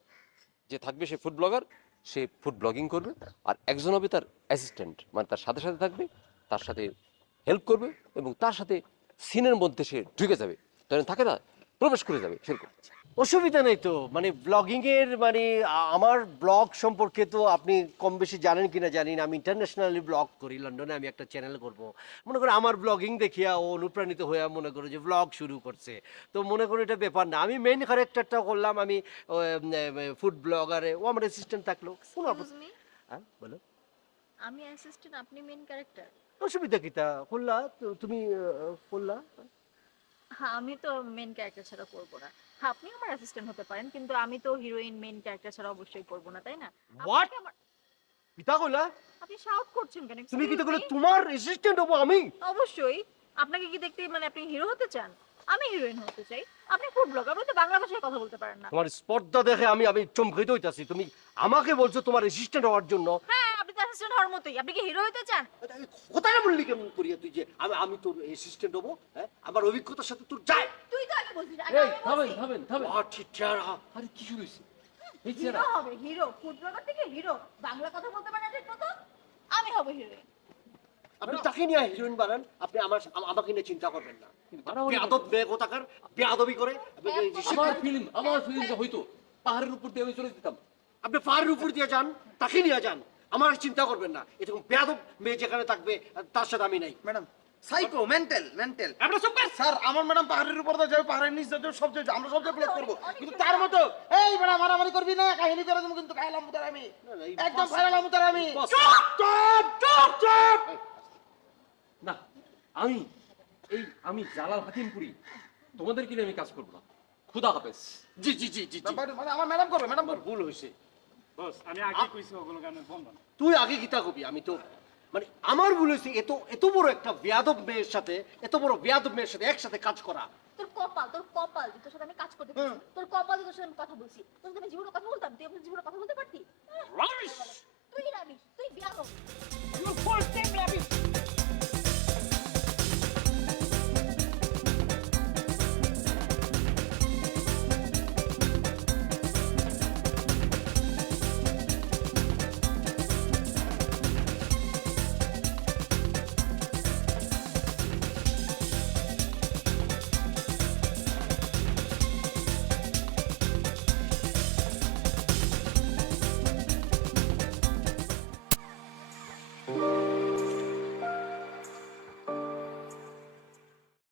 যে থাকবে সে ফুড ব্লগার, সে ফুড ব্লগিং করবে, আর একজন হবে তার অ্যাসিস্ট্যান্ট, মানে তার সাথে সাথে থাকবে, তার সাথে হেল্প করবে, এবং তার সাথে সিনের মধ্যে সে ঢুকে যাবে, তখন থাকে না, প্রবেশ করে যাবে সেরকম। অসুবিধা নেই তো, মানে ব্লগিং এর মানে আমার ব্লগ সম্পর্কে তো আপনি কম বেশি জানেন কিনা জানি না, আমি ইন্টারন্যাশনালি ব্লগ করি, লন্ডনে আমি একটা চ্যানেল করব। মনে করো আমার ব্লগিং দেখিয়া ও অনুপ্রাণিত হয়ে মনে করো যে ব্লগ শুরু করছে, তো মনে করো এটা ব্যাপার না, আমি মেইন ক্যারেক্টারটা করলাম, আমি ফুড ব্লগারে, ও আমার অ্যাসিস্ট্যান্ট থাকলো, কোনো আপত্তি। Excuse me, হ্যাঁ বলো। আমি অ্যাসিস্ট্যান্ট, আপনি মেইন ক্যারেক্টার। অসুবিধা কিটা করলা তুমি করলা। হ্যাঁ, আমি তো মেইন ক্যারেক্টার ছাড়া করব না। হ্যাঁ, আপনি আমার অ্যাসিস্ট্যান্ট হতে পারেন, কিন্তু আমি তো হিরোইন মেইন ক্যারেক্টার ছাড়া অবশ্যই করব না, তাই না? What? আপনাকে আমার, কিতা কইলা? আপনি শাউট করছেন কেন? তুমি কিতা Excuse করলে? me? তোমার অ্যাসিস্ট্যান্ট হবো আমি? অবশ্যই। আপনাকে কি দেখতে মানে আপনি হিরো হতে চান? আমি হিরোইন হতে চাই। আপনি ফুড ব্লগার, আপনি তো বাংলা ভাষায় কথা বলতে পারেন না। তোমার স্পর্ধা দেখে আমি আমি চমকিত হইতাছি। তুমি আমাকে বলছো তোমার অ্যাসিস্ট্যান্ট হওয়ার জন্য? হ্যাঁ, আপনি তো অ্যাসিস্ট্যান্ট হওয়ার মতোই। আপনি কি হিরো হতে চান? আমি কথাটা বললি কেমন করিয়া তুই যে আমি আমি তোর অ্যাসিস্ট্যান্ট হবো? হ্যাঁ, আমার অভিজ্ঞতার সাথে তোর যায়? তুই তো আগে বলছিস, আগে এই আমি থামেন বলছি। থামেন থামেন, What a terror! আরে কি শুরু হয়েছে? এই হিরো চেহারা। হবে, হিরো। ফুড ব্লগার থেকে হিরো। বাংলা কথা বলতে পারেন না ঠিক মতো? আমি হব হিরোইন। আপনি তাকে নিয়ে হিরোইন বানান, আপনি আমাকে নিয়ে চিন্তা করবেন না। বাড়াবাড়ি বেয়াদব মেয়ে কোথাকার, বেয়াদবি করে। আমার ফিল্ম যে হইতো পাহাড়ের উপর দিয়ে আমি চলে যেতাম। আপনি পাহাড়ের উপর দিয়ে যান, তাকে নিয়ে যান, আমার চিন্তা করবেন না। এরকম বেয়াদব মেয়ে যেখানে থাকবে তার সাথে আমি নাই। ম্যাডাম সাইকো মেন্টাল মেন্টাল আপনার সব স্যার আমার ম্যাডাম পাহাড়ের উপর যাবে, পাহাড়ের নিচ যাবে, সব যাবে, আমরা সব ব্লক করবো, কিন্তু তার মতো এই ম্যাডাম মারামারি করবি না, কাহিনী করে দেবো কিন্তু খাইলাম মুতার আমি, একদম খাইলাম মুতার আমি। চুপ চুপ চুপ চুপ। না, আমি জালাল হাকিমপুরি, তোমাদের কিনে আমি কাজ করবো না। খুদা হাফেজ। জি জি জি জি জি। মানে আমার ম্যাডাম করবে, ম্যাডাম করবে। ভুল হয়েছে। বস আমি আগে কইছি ওগুলো গানে বন্ধ না। তুই আগে গীতা কবি, আমি তো মানে আমার ভুল হয়েছে এত এত বড় একটা বেয়াদব মেয়ের সাথে, এত বড় বেয়াদব মেয়ের সাথে একসাথে কাজ করা। তোর কপাল যে তোর সাথে আমি কাজ করতে পারছি। তোর কপাল যে তোর সাথে আমি কথা বলছি। তোর সাথে আমি জীবনে কথা বলতাম, তুই আমার জীবনে কথা বলতে পারতি? রাইস